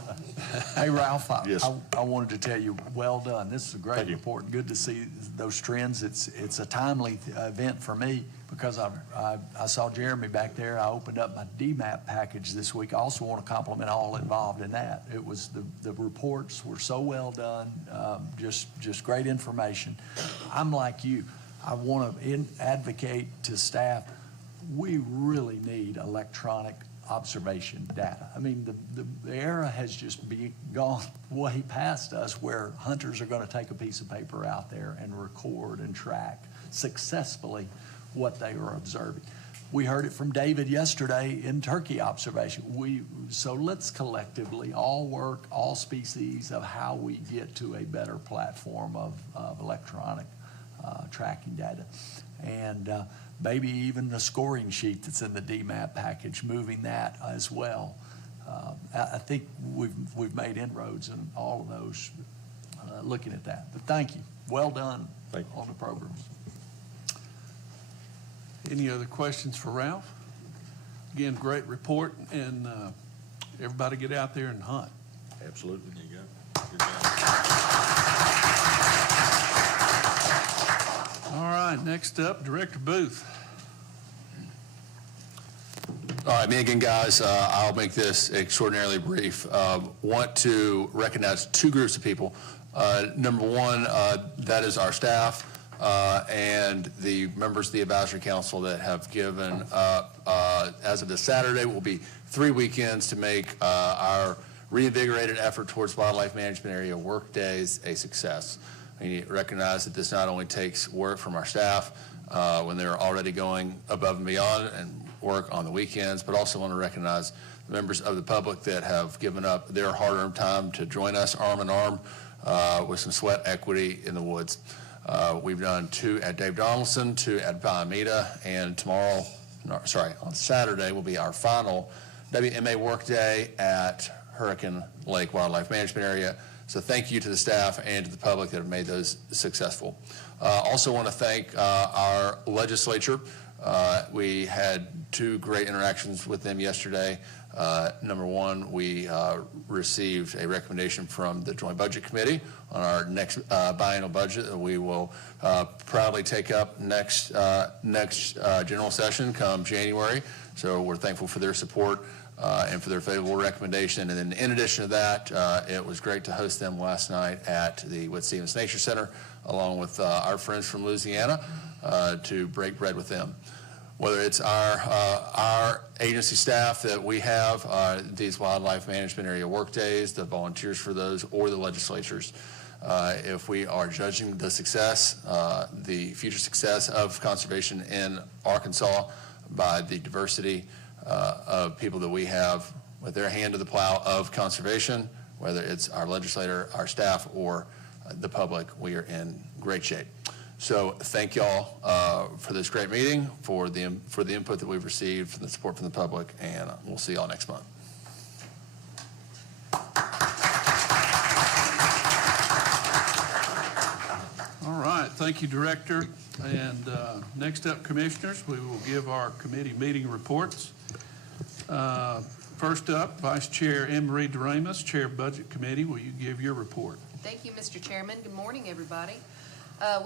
Hey, Ralph, Yes. I wanted to tell you, well done. This is a great Thank you. report. Good to see those trends. It's a timely event for me because I saw Jeremy back there. I opened up my DMAP package this week. I also want to compliment all involved in that. It was the reports were so well done, just great information. I'm like you. I want to advocate to staff. We really need electronic observation data. I mean, the era has just gone way past us where hunters are going to take a piece of paper out there and record and track successfully what they are observing. We heard it from David yesterday in turkey observation. So let's collectively all work, all species, of how we get to a better platform of electronic tracking data. And maybe even the scoring sheet that's in the DMAP package, moving that as well. I think we've made inroads in all of those, looking at that. But thank you. Well done Thank you. on the programs. Any other questions for Ralph? Again, great report, and everybody get out there and hunt. Absolutely. There you go. Good job. All right, next up, Director Booth. All right, me again, guys. I'll make this extraordinarily brief. Want to recognize two groups of people. Number one, that is our staff and the members of the advisory council that have given up. As of this Saturday, will be 3 weekends to make our reinvigorated effort towards wildlife management area work days a success. We recognize that this not only takes work from our staff when they're already going above and beyond and work on the weekends, but also want to recognize the members of the public that have given up their hard-earned time to join us arm in arm with some sweat equity in the woods. We've done 2 at Dave Donaldson, 2 at Biomeda, and on Saturday will be our final WMA work day at Hurricane Lake Wildlife Management Area. So thank you to the staff and to the public that have made those successful. Also want to thank our legislature. We had 2 great interactions with them yesterday. Number one, we received a recommendation from the Joint Budget Committee on our next biennial budget that we will proudly take up next general session come January. So we're thankful for their support and for their favorable recommendation. And then in addition to that, it was great to host them last night at the Witt-Stevens Nature Center, along with our friends from Louisiana, to break bread with them. Whether it's our agency staff that we have, these wildlife management area work days, the volunteers for those, or the legislatures, if we are judging the success, the future success of conservation in Arkansas by the diversity of people that we have with their hand to the plow of conservation, whether it's our legislator, our staff, or the public, we are in great shape. So thank y'all for this great meeting, for the input that we've received, for the support from the public, and we'll see y'all next month. All right, thank you, Director. And next up, Commissioners, we will give our committee meeting reports. First up, Vice Chair Emery DeRamus, Chair of Budget Committee. Will you give your report? Thank you, Mr. Chairman. Good morning, everybody.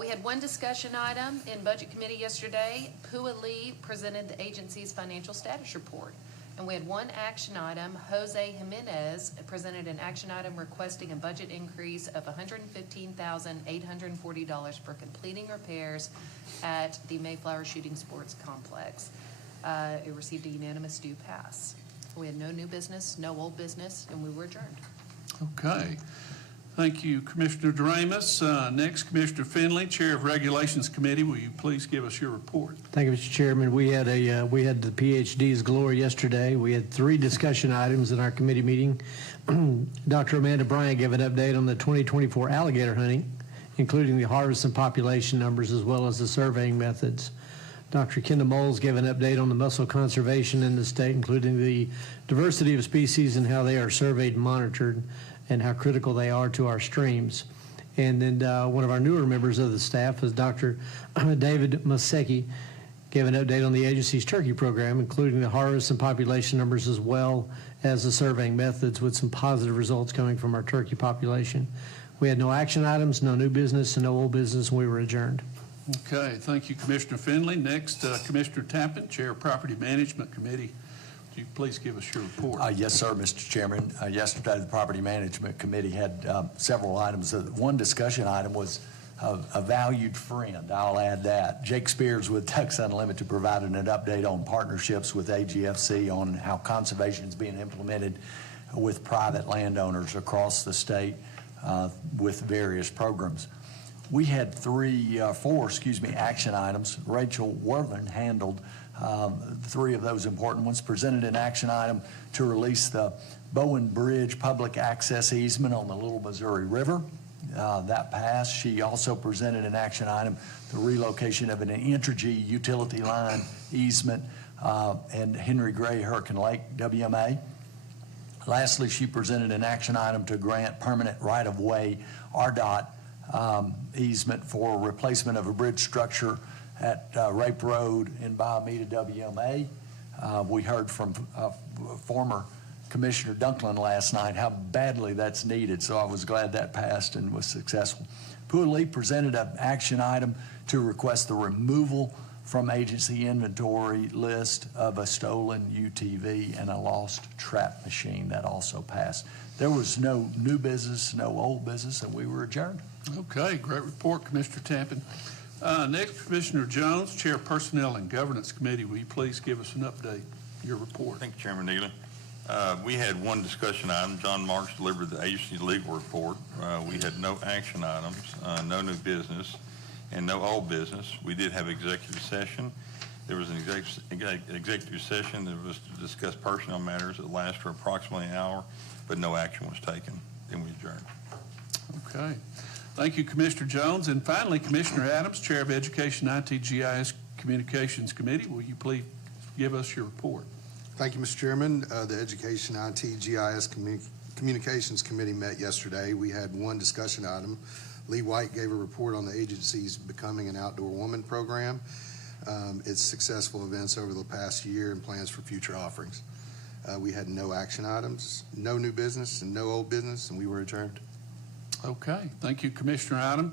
We had one discussion item in Budget Committee yesterday. Pua Lee presented the agency's financial status report. And we had one action item. Jose Jimenez presented an action item requesting a budget increase of $115,840 for completing repairs at the Mayflower Shooting Sports Complex. It received a unanimous due pass. We had no new business, no old business, and we were adjourned. Okay. Thank you, Commissioner DeRamus. Next, Commissioner Finley, Chair of Regulations Committee. Will you please give us your report? Thank you, Mr. Chairman. We had the PhD's galore yesterday. We had 3 discussion items in our committee meeting. Dr. Amanda Bryant gave an update on the 2024 alligator hunting, including the harvest and population numbers, as well as the surveying methods. Dr. Kendall Moles gave an update on the mussel conservation in the state, including the diversity of species and how they are surveyed and monitored, and how critical they are to our streams. And then one of our newer members of the staff is Dr. David Masecki, gave an update on the agency's turkey program, including the harvest and population numbers, as well as the surveying methods, with some positive results coming from our turkey population. We had no action items, no new business, and no old business, and we were adjourned. Okay, thank you, Commissioner Finley. Next, Commissioner Tappan, Chair of Property Management Committee. Would you please give us your report? Yes, sir, Mr. Chairman. Yesterday, the Property Management Committee had several items. One discussion item was a valued friend. I'll add that. Jake Spears with Ducks Unlimited provided an update on partnerships with AGFC on how conservation is being implemented with private landowners across the state with various programs. We had 4 action items. Rachel Worthing handled 3 of those important ones. Presented an action item to release the Bowen Bridge public access easement on the Little Missouri River. That passed. She also presented an action item, the relocation of an Entergy utility line easement and Henry Gray Hurricane Lake WMA. Lastly, she presented an action item to grant permanent right-of-way RDOT easement for replacement of a bridge structure at Rape Road in Biomeda WMA. We heard from former Commissioner Dunklin last night how badly that's needed, so I was glad that passed and was successful. Pua Lee presented an action item to request the removal from agency inventory list of a stolen UTV and a lost trap machine. That also passed. There was no new business, no old business, and we were adjourned. Okay, great report, Commissioner Tappan. Next, Commissioner Jones, Chair of Personnel and Governance Committee. Will you please give us an update, your report? Thank you, Chairman Neely. We had one discussion item. John Marks delivered the agency's legal report. We had no action items, no new business, and no old business. We did have executive session. There was an executive session that was to discuss personnel matters that lasted for approximately an hour, but no action was taken. Then we adjourned. Okay. Thank you, Commissioner Jones. And finally, Commissioner Adams, Chair of Education, IT, GIS Communications Committee. Will you please give us your report? Thank you, Mr. Chairman. The Education, IT, GIS Communications Committee met yesterday. We had one discussion item. Lee White gave a report on the agency's Becoming an Outdoor Woman program, its successful events over the past year, and plans for future offerings. We had no action items, no new business, and no old business, and we were adjourned. Okay, thank you, Commissioner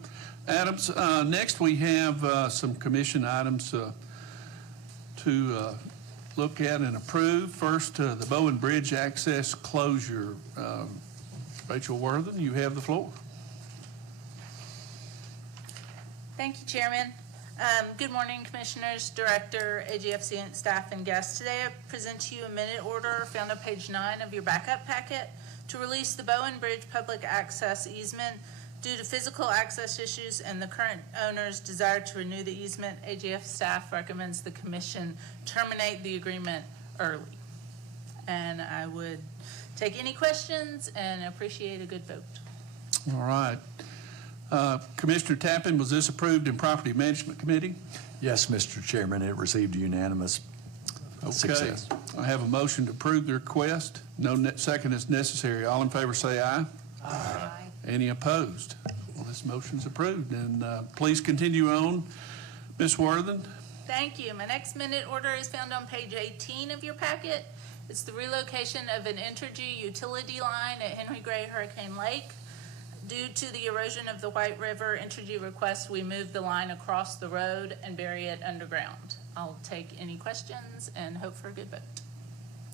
Adams. Next, we have some commission items to look at and approve. First, the Bowen Bridge access closure. Rachel Worthen, you have the floor. Thank you, Chairman. Good morning, Commissioners, Director, AGFC, and staff and guests. Today I present to you a minute order found on page 9 of your backup packet to release the Bowen Bridge public access easement. Due to physical access issues and the current owner's desire to renew the easement, AGF staff recommends the Commission terminate the agreement early. And I would take any questions and appreciate a good vote. All right. Commissioner Tappan, was this approved in Property Management Committee? Yes, Mr. Chairman, it received unanimous success. I have a motion to approve the request. No second is necessary. All in favor say aye. Aye. Any opposed? Well, this motion's approved. And please continue on. Ms. Worthen? Thank you. My next minute order is found on page 18 of your packet. It's the relocation of an Entergy utility line at Henry Gray Hurricane Lake. Due to the erosion of the White River, Entergy requests we move the line across the road and bury it underground. I'll take any questions and hope for a good vote.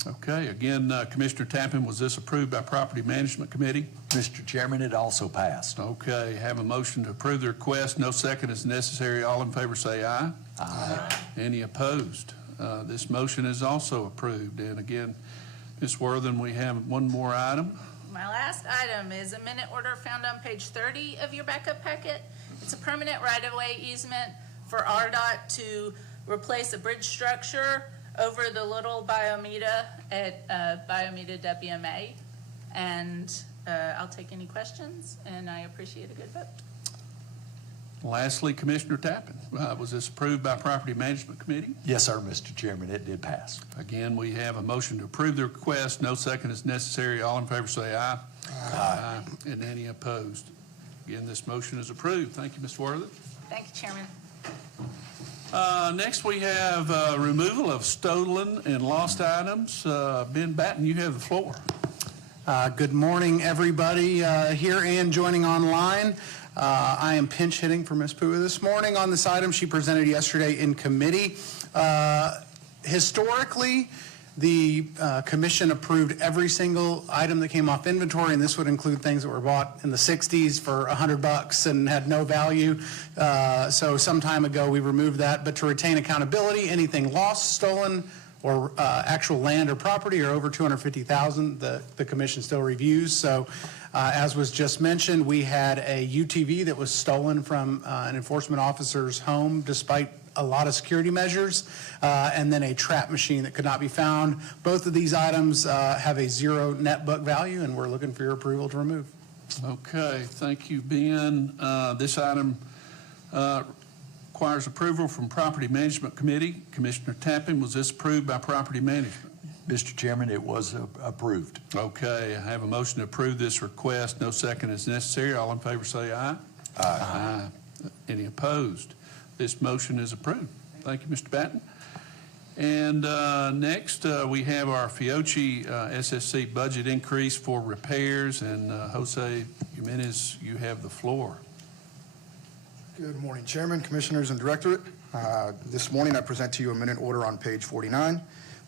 Okay, again, Commissioner Tappan, was this approved by Property Management Committee? Mr. Chairman, it also passed. Okay, have a motion to approve the request. No second is necessary. All in favor say aye. Aye. Any opposed? This motion is also approved. And again, Ms. Worthen, we have one more item. My last item is a minute order found on page 30 of your backup packet. It's a permanent right-of-way easement for RDOT to replace a bridge structure over the Little Biomeda at Biomeda WMA. And I'll take any questions, and I appreciate a good vote. Lastly, Commissioner Tappan, was this approved by Property Management Committee? Yes, sir, Mr. Chairman, it did pass. Again, we have a motion to approve the request. No second is necessary. All in favor say aye. Aye. And any opposed? Again, this motion is approved. Thank you, Ms. Worthen. Thank you, Chairman. Next, we have removal of stolen and lost items. Ben Batten, you have the floor. Good morning, everybody here and joining online. I am pinch hitting for Ms. Pua this morning on this item she presented yesterday in committee. Historically, the commission approved every single item that came off inventory, and this would include things that were bought in the 60s for $100 and had no value. So some time ago, we removed that. But to retain accountability, anything lost, stolen, or actual land or property or over $250,000, the commission still reviews. So as was just mentioned, we had a UTV that was stolen from an enforcement officer's home despite a lot of security measures, and then a trap machine that could not be found. Both of these items have a zero net book value, and we're looking for your approval to remove. Okay, thank you, Ben. This item requires approval from Property Management Committee. Commissioner Tappan, was this approved by Property Management? Mr. Chairman, it was approved. Okay, I have a motion to approve this request. No second is necessary. All in favor say aye. Aye. Any opposed? This motion is approved. Thank you, Mr. Batten. And next, we have our Fiochi SSC budget increase for repairs. And Jose Jimenez, you have the floor. Good morning, Chairman, Commissioners, and Directorate. This morning, I present to you a minute order on page 49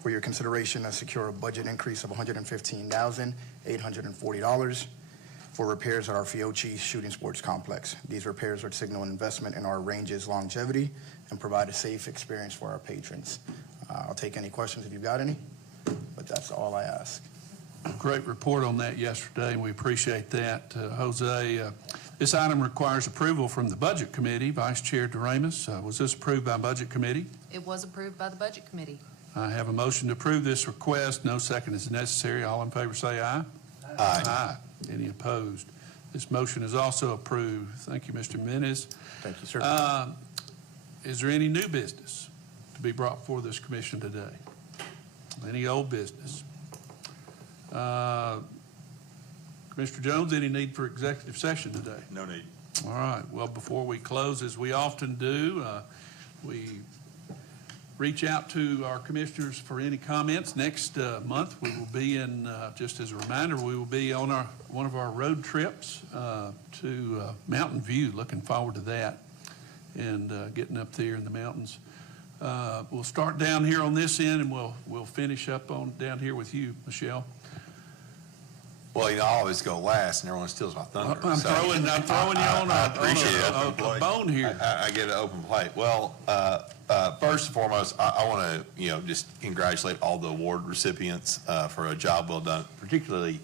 for your consideration to secure a budget increase of $115,840 for repairs at our Fiochi Shooting Sports Complex. These repairs are to signal an investment in our range's longevity and provide a safe experience for our patrons. I'll take any questions if you've got any, but that's all I ask. Great report on that yesterday, and we appreciate that. Jose, this item requires approval from the Budget Committee. Vice Chair Doremus, was this approved by Budget Committee? It was approved by the Budget Committee. I have a motion to approve this request. No second is necessary. All in favor say aye. Aye. Aye. Any opposed? This motion is also approved. Thank you, Mr. Menes. Thank you, sir. Is there any new business to be brought before this commission today? Any old business? Commissioner Jones, any need for executive session today? No need. All right, well, before we close, as we often do, we reach out to our commissioners for any comments. Next month, we will be in, just as a reminder, we will be on one of our road trips to Mountain View. Looking forward to that and getting up there in the mountains. We'll start down here on this end, and we'll finish up on down here with you, Michelle. Well, I always go last, and everyone steals my thunder. I'm throwing you on a bone here. I get an open plate. Well, first and foremost, I want to, just congratulate all the award recipients for a job well done. Particularly,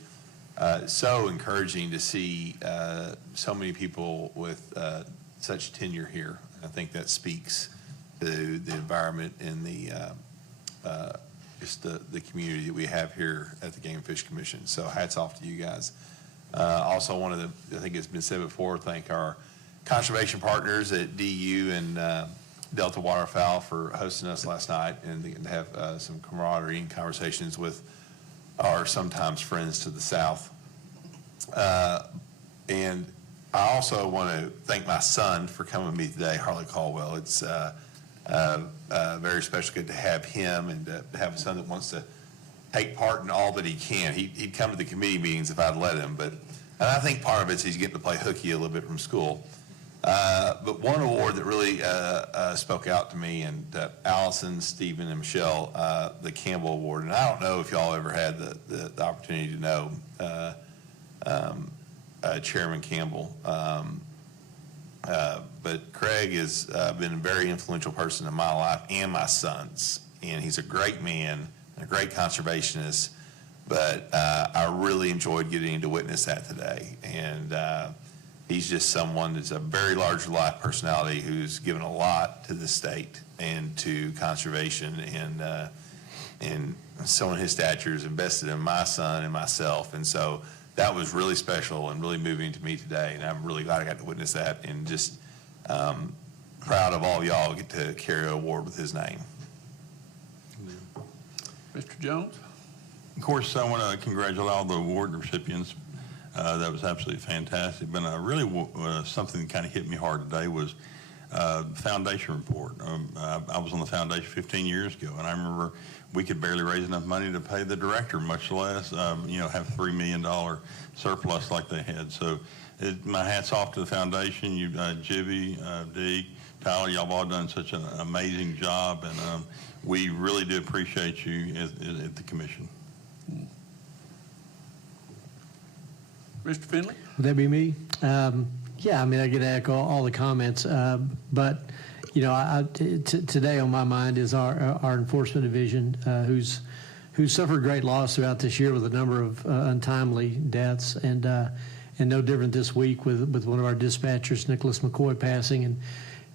so encouraging to see so many people with such tenure here. I think that speaks to the environment and just the community that we have here at the Game and Fish Commission. So hats off to you guys. Also wanted to, I think it's been said before, thank our conservation partners at DU and Delta Waterfowl for hosting us last night and to have some camaraderie and conversations with our sometimes friends to the south. And I also want to thank my son for coming with me today, Harley Caldwell. It's very special, good to have him and to have a son that wants to take part in all that he can. He'd come to the committee meetings if I'd let him, and I think part of it's he's getting to play hooky a little bit from school. But one award that really spoke out to me, and Allison, Stephen, and Michelle, the Campbell Award. And I don't know if y'all ever had the opportunity to know Chairman Campbell. But Craig has been a very influential person in my life and my son's. And he's a great man and a great conservationist. But I really enjoyed getting to witness that today. And he's just someone that's a very large life personality who's given a lot to the state and to conservation. And someone of his stature is invested in my son and myself. And so that was really special and really moving to me today. And I'm really glad I got to witness that, and just proud of all y'all get to carry an award with his name. Mr. Jones? Of course, I want to congratulate all the award recipients. That was absolutely fantastic. But really, something that kind of hit me hard today was foundation report. I was on the foundation 15 years ago, and I remember we could barely raise enough money to pay the director, much less, have $3 million surplus like they had. So my hat's off to the foundation. You, Jibby, Deke, Tyler, y'all have all done such an amazing job, and we really do appreciate you at the commission. Mr. Finley? Would that be me? Yeah, I mean, I get to echo all the comments, but, today on my mind is our enforcement division, who's suffered great loss throughout this year with a number of untimely deaths, and no different this week with one of our dispatchers, Nicholas McCoy, passing, and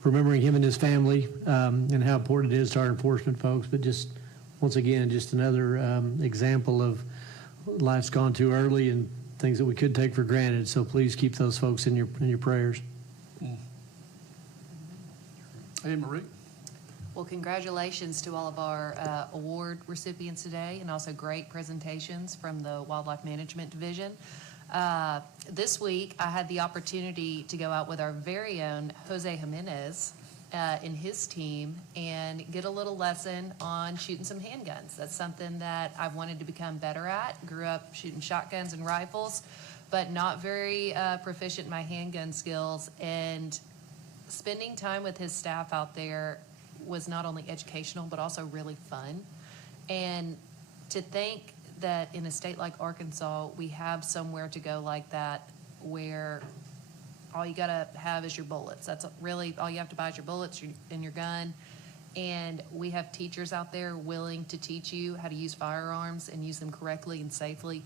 remembering him and his family, and how important it is to our enforcement folks. But just, once again, just another example of life's gone too early and things that we could take for granted. So please keep those folks in your prayers. Hey, Marie? Well, congratulations to all of our award recipients today, and also great presentations from the Wildlife Management Division. This week, I had the opportunity to go out with our very own Jose Jimenez and his team and get a little lesson on shooting some handguns. That's something that I've wanted to become better at. Grew up shooting shotguns and rifles, but not very proficient in my handgun skills. And spending time with his staff out there was not only educational, but also really fun. And to think that in a state like Arkansas, we have somewhere to go like that, where all you gotta have is your bullets. That's really all you have to buy is your bullets and your gun. And we have teachers out there willing to teach you how to use firearms and use them correctly and safely.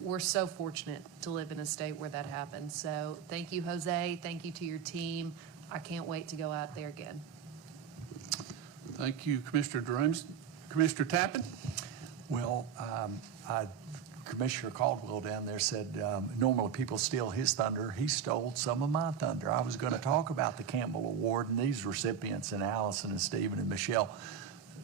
We're so fortunate to live in a state where that happens. So thank you, Jose. Thank you to your team. I can't wait to go out there again. Thank you, Commissioner Drames. Commissioner Tappan? Well, Commissioner Caldwell down there said normally people steal his thunder. He stole some of my thunder. I was going to talk about the Campbell Award and these recipients, and Allison and Stephen and Michelle.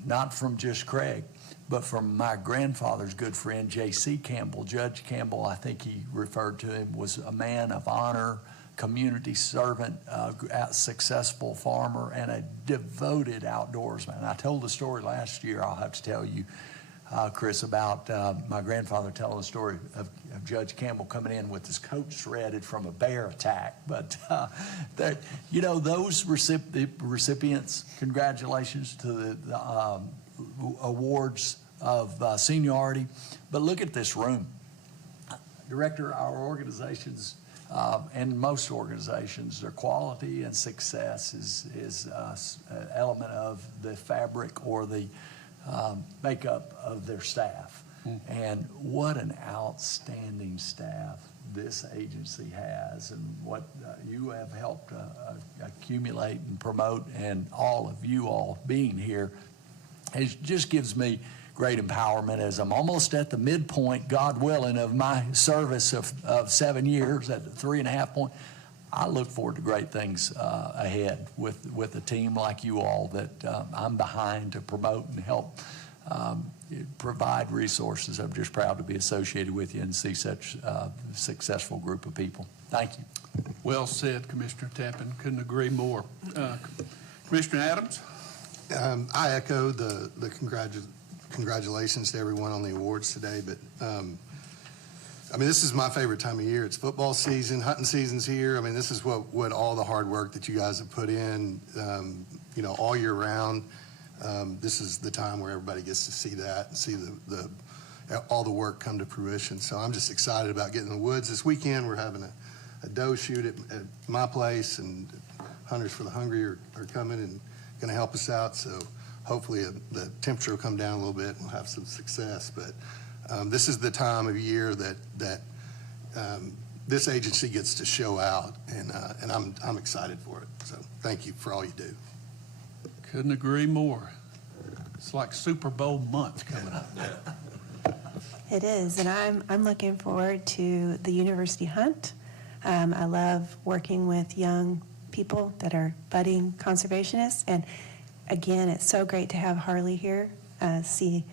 not from just Craig, but from my grandfather's good friend, J.C. Campbell. Judge Campbell, I think he referred to him, was a man of honor, community servant, successful farmer, and a devoted outdoorsman. I told the story last year. I'll have to tell you, Chris, about my grandfather telling the story of Judge Campbell coming in with his coat shredded from a bear attack. But, those recipients, congratulations to the awards of seniority. But look at this room. Director, our organizations, and most organizations, their quality and success is an element of the fabric or the makeup of their staff. And what an outstanding staff this agency has, and what you have helped accumulate and promote, and all of you all being here, it just gives me great empowerment as I'm almost at the midpoint, God willing, of my service of 7 years at the 3.5 point. I look forward to great things ahead with a team like you all that I'm behind to promote and help provide resources. I'm just proud to be associated with you and see such a successful group of people. Thank you. Well said, Commissioner Tappan. Couldn't agree more. Commissioner Adams? I echo the congratulations to everyone on the awards today, but this is my favorite time of year. It's football season, hunting season's here. This is what all the hard work that you guys have put in, all year round. This is the time where everybody gets to see that and see all the work come to fruition. So I'm just excited about getting in the woods. This weekend, we're having a doe shoot at my place, and Hunters for the Hungry are coming and going to help us out. So hopefully the temperature will come down a little bit and we'll have some success. But this is the time of year that this agency gets to show out, and I'm excited for it. So thank you for all you do. Couldn't agree more. It's like Super Bowl month coming up. It is, and I'm looking forward to the university hunt. I love working with young people that are budding conservationists, and again, it's so great to have Harley here, see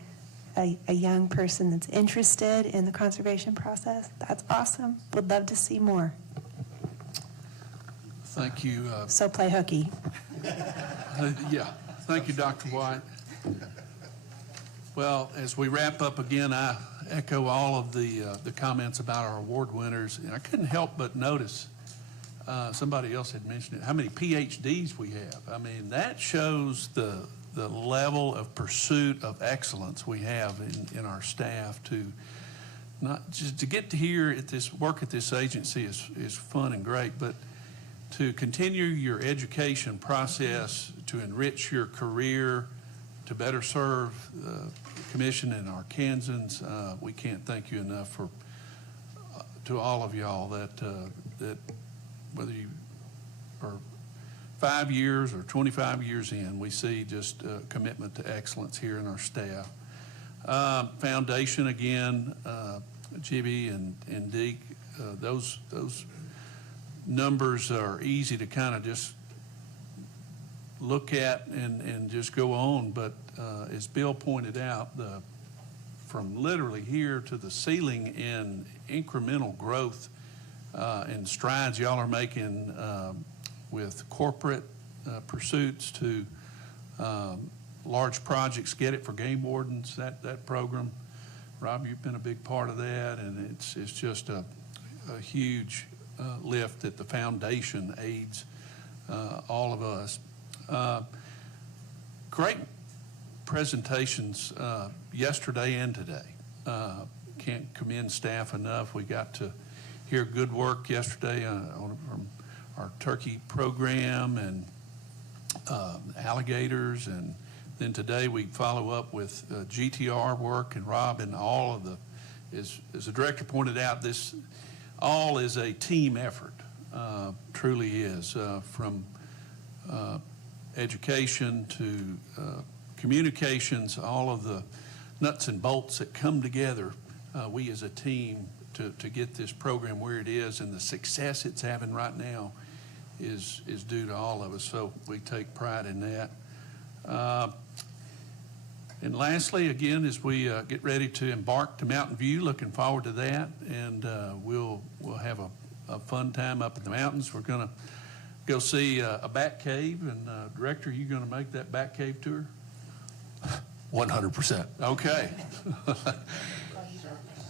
a young person that's interested in the conservation process. That's awesome. Would love to see more. Thank you. So play hooky. Yeah, thank you, Dr. White. Well, as we wrap up again, I echo all of the comments about our award winners, and I couldn't help but notice, somebody else had mentioned it, how many PhDs we have. That shows the level of pursuit of excellence we have in our staff. Not just to get to here at this work at this agency is fun and great, but to continue your education process, to enrich your career, to better serve the commission and our Kansans, we can't thank you enough to all of y'all that whether you are 5 years or 25 years in, we see just a commitment to excellence here in our staff. Foundation again, Jibby and Deke, those numbers are easy to kind of just look at and just go on, but as Bill pointed out, from literally here to the ceiling in incremental growth and strides y'all are making with corporate pursuits to large projects. Get It for game wardens, that program. Rob, you've been a big part of that, and it's just a huge lift that the foundation aids all of us. Great presentations yesterday and today. Can't commend staff enough. We got to hear good work yesterday from our turkey program and alligators, and then today we follow up with GTR work, and Rob and all of as the director pointed out, this all is a team effort, truly is, from education to communications, all of the nuts and bolts that come together, we as a team to get this program where it is, and the success it's having right now is due to all of us, so we take pride in that. And lastly, again, as we get ready to embark to Mountain View, looking forward to that, and we'll have a fun time up in the mountains. We're going to go see a bat cave, and Director, you going to make that bat cave tour? 100%. Okay.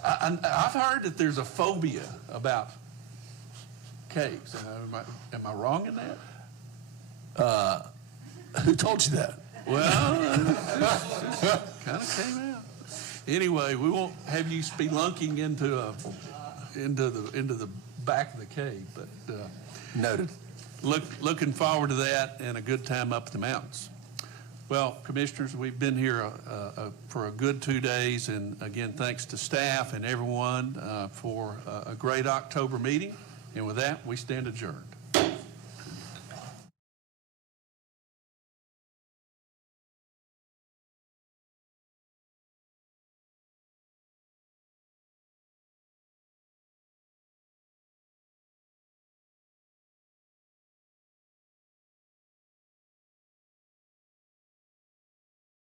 I've heard that there's a phobia about caves. Am I wrong in that? Who told you that? Well, kind of came out. Anyway, we won't have you spelunking into the back of the cave, but Noted. looking forward to that and a good time up in the mountains. Well, Commissioners, we've been here for a good 2 days, and again, thanks to staff and everyone for a great October meeting. And with that, we stand adjourned.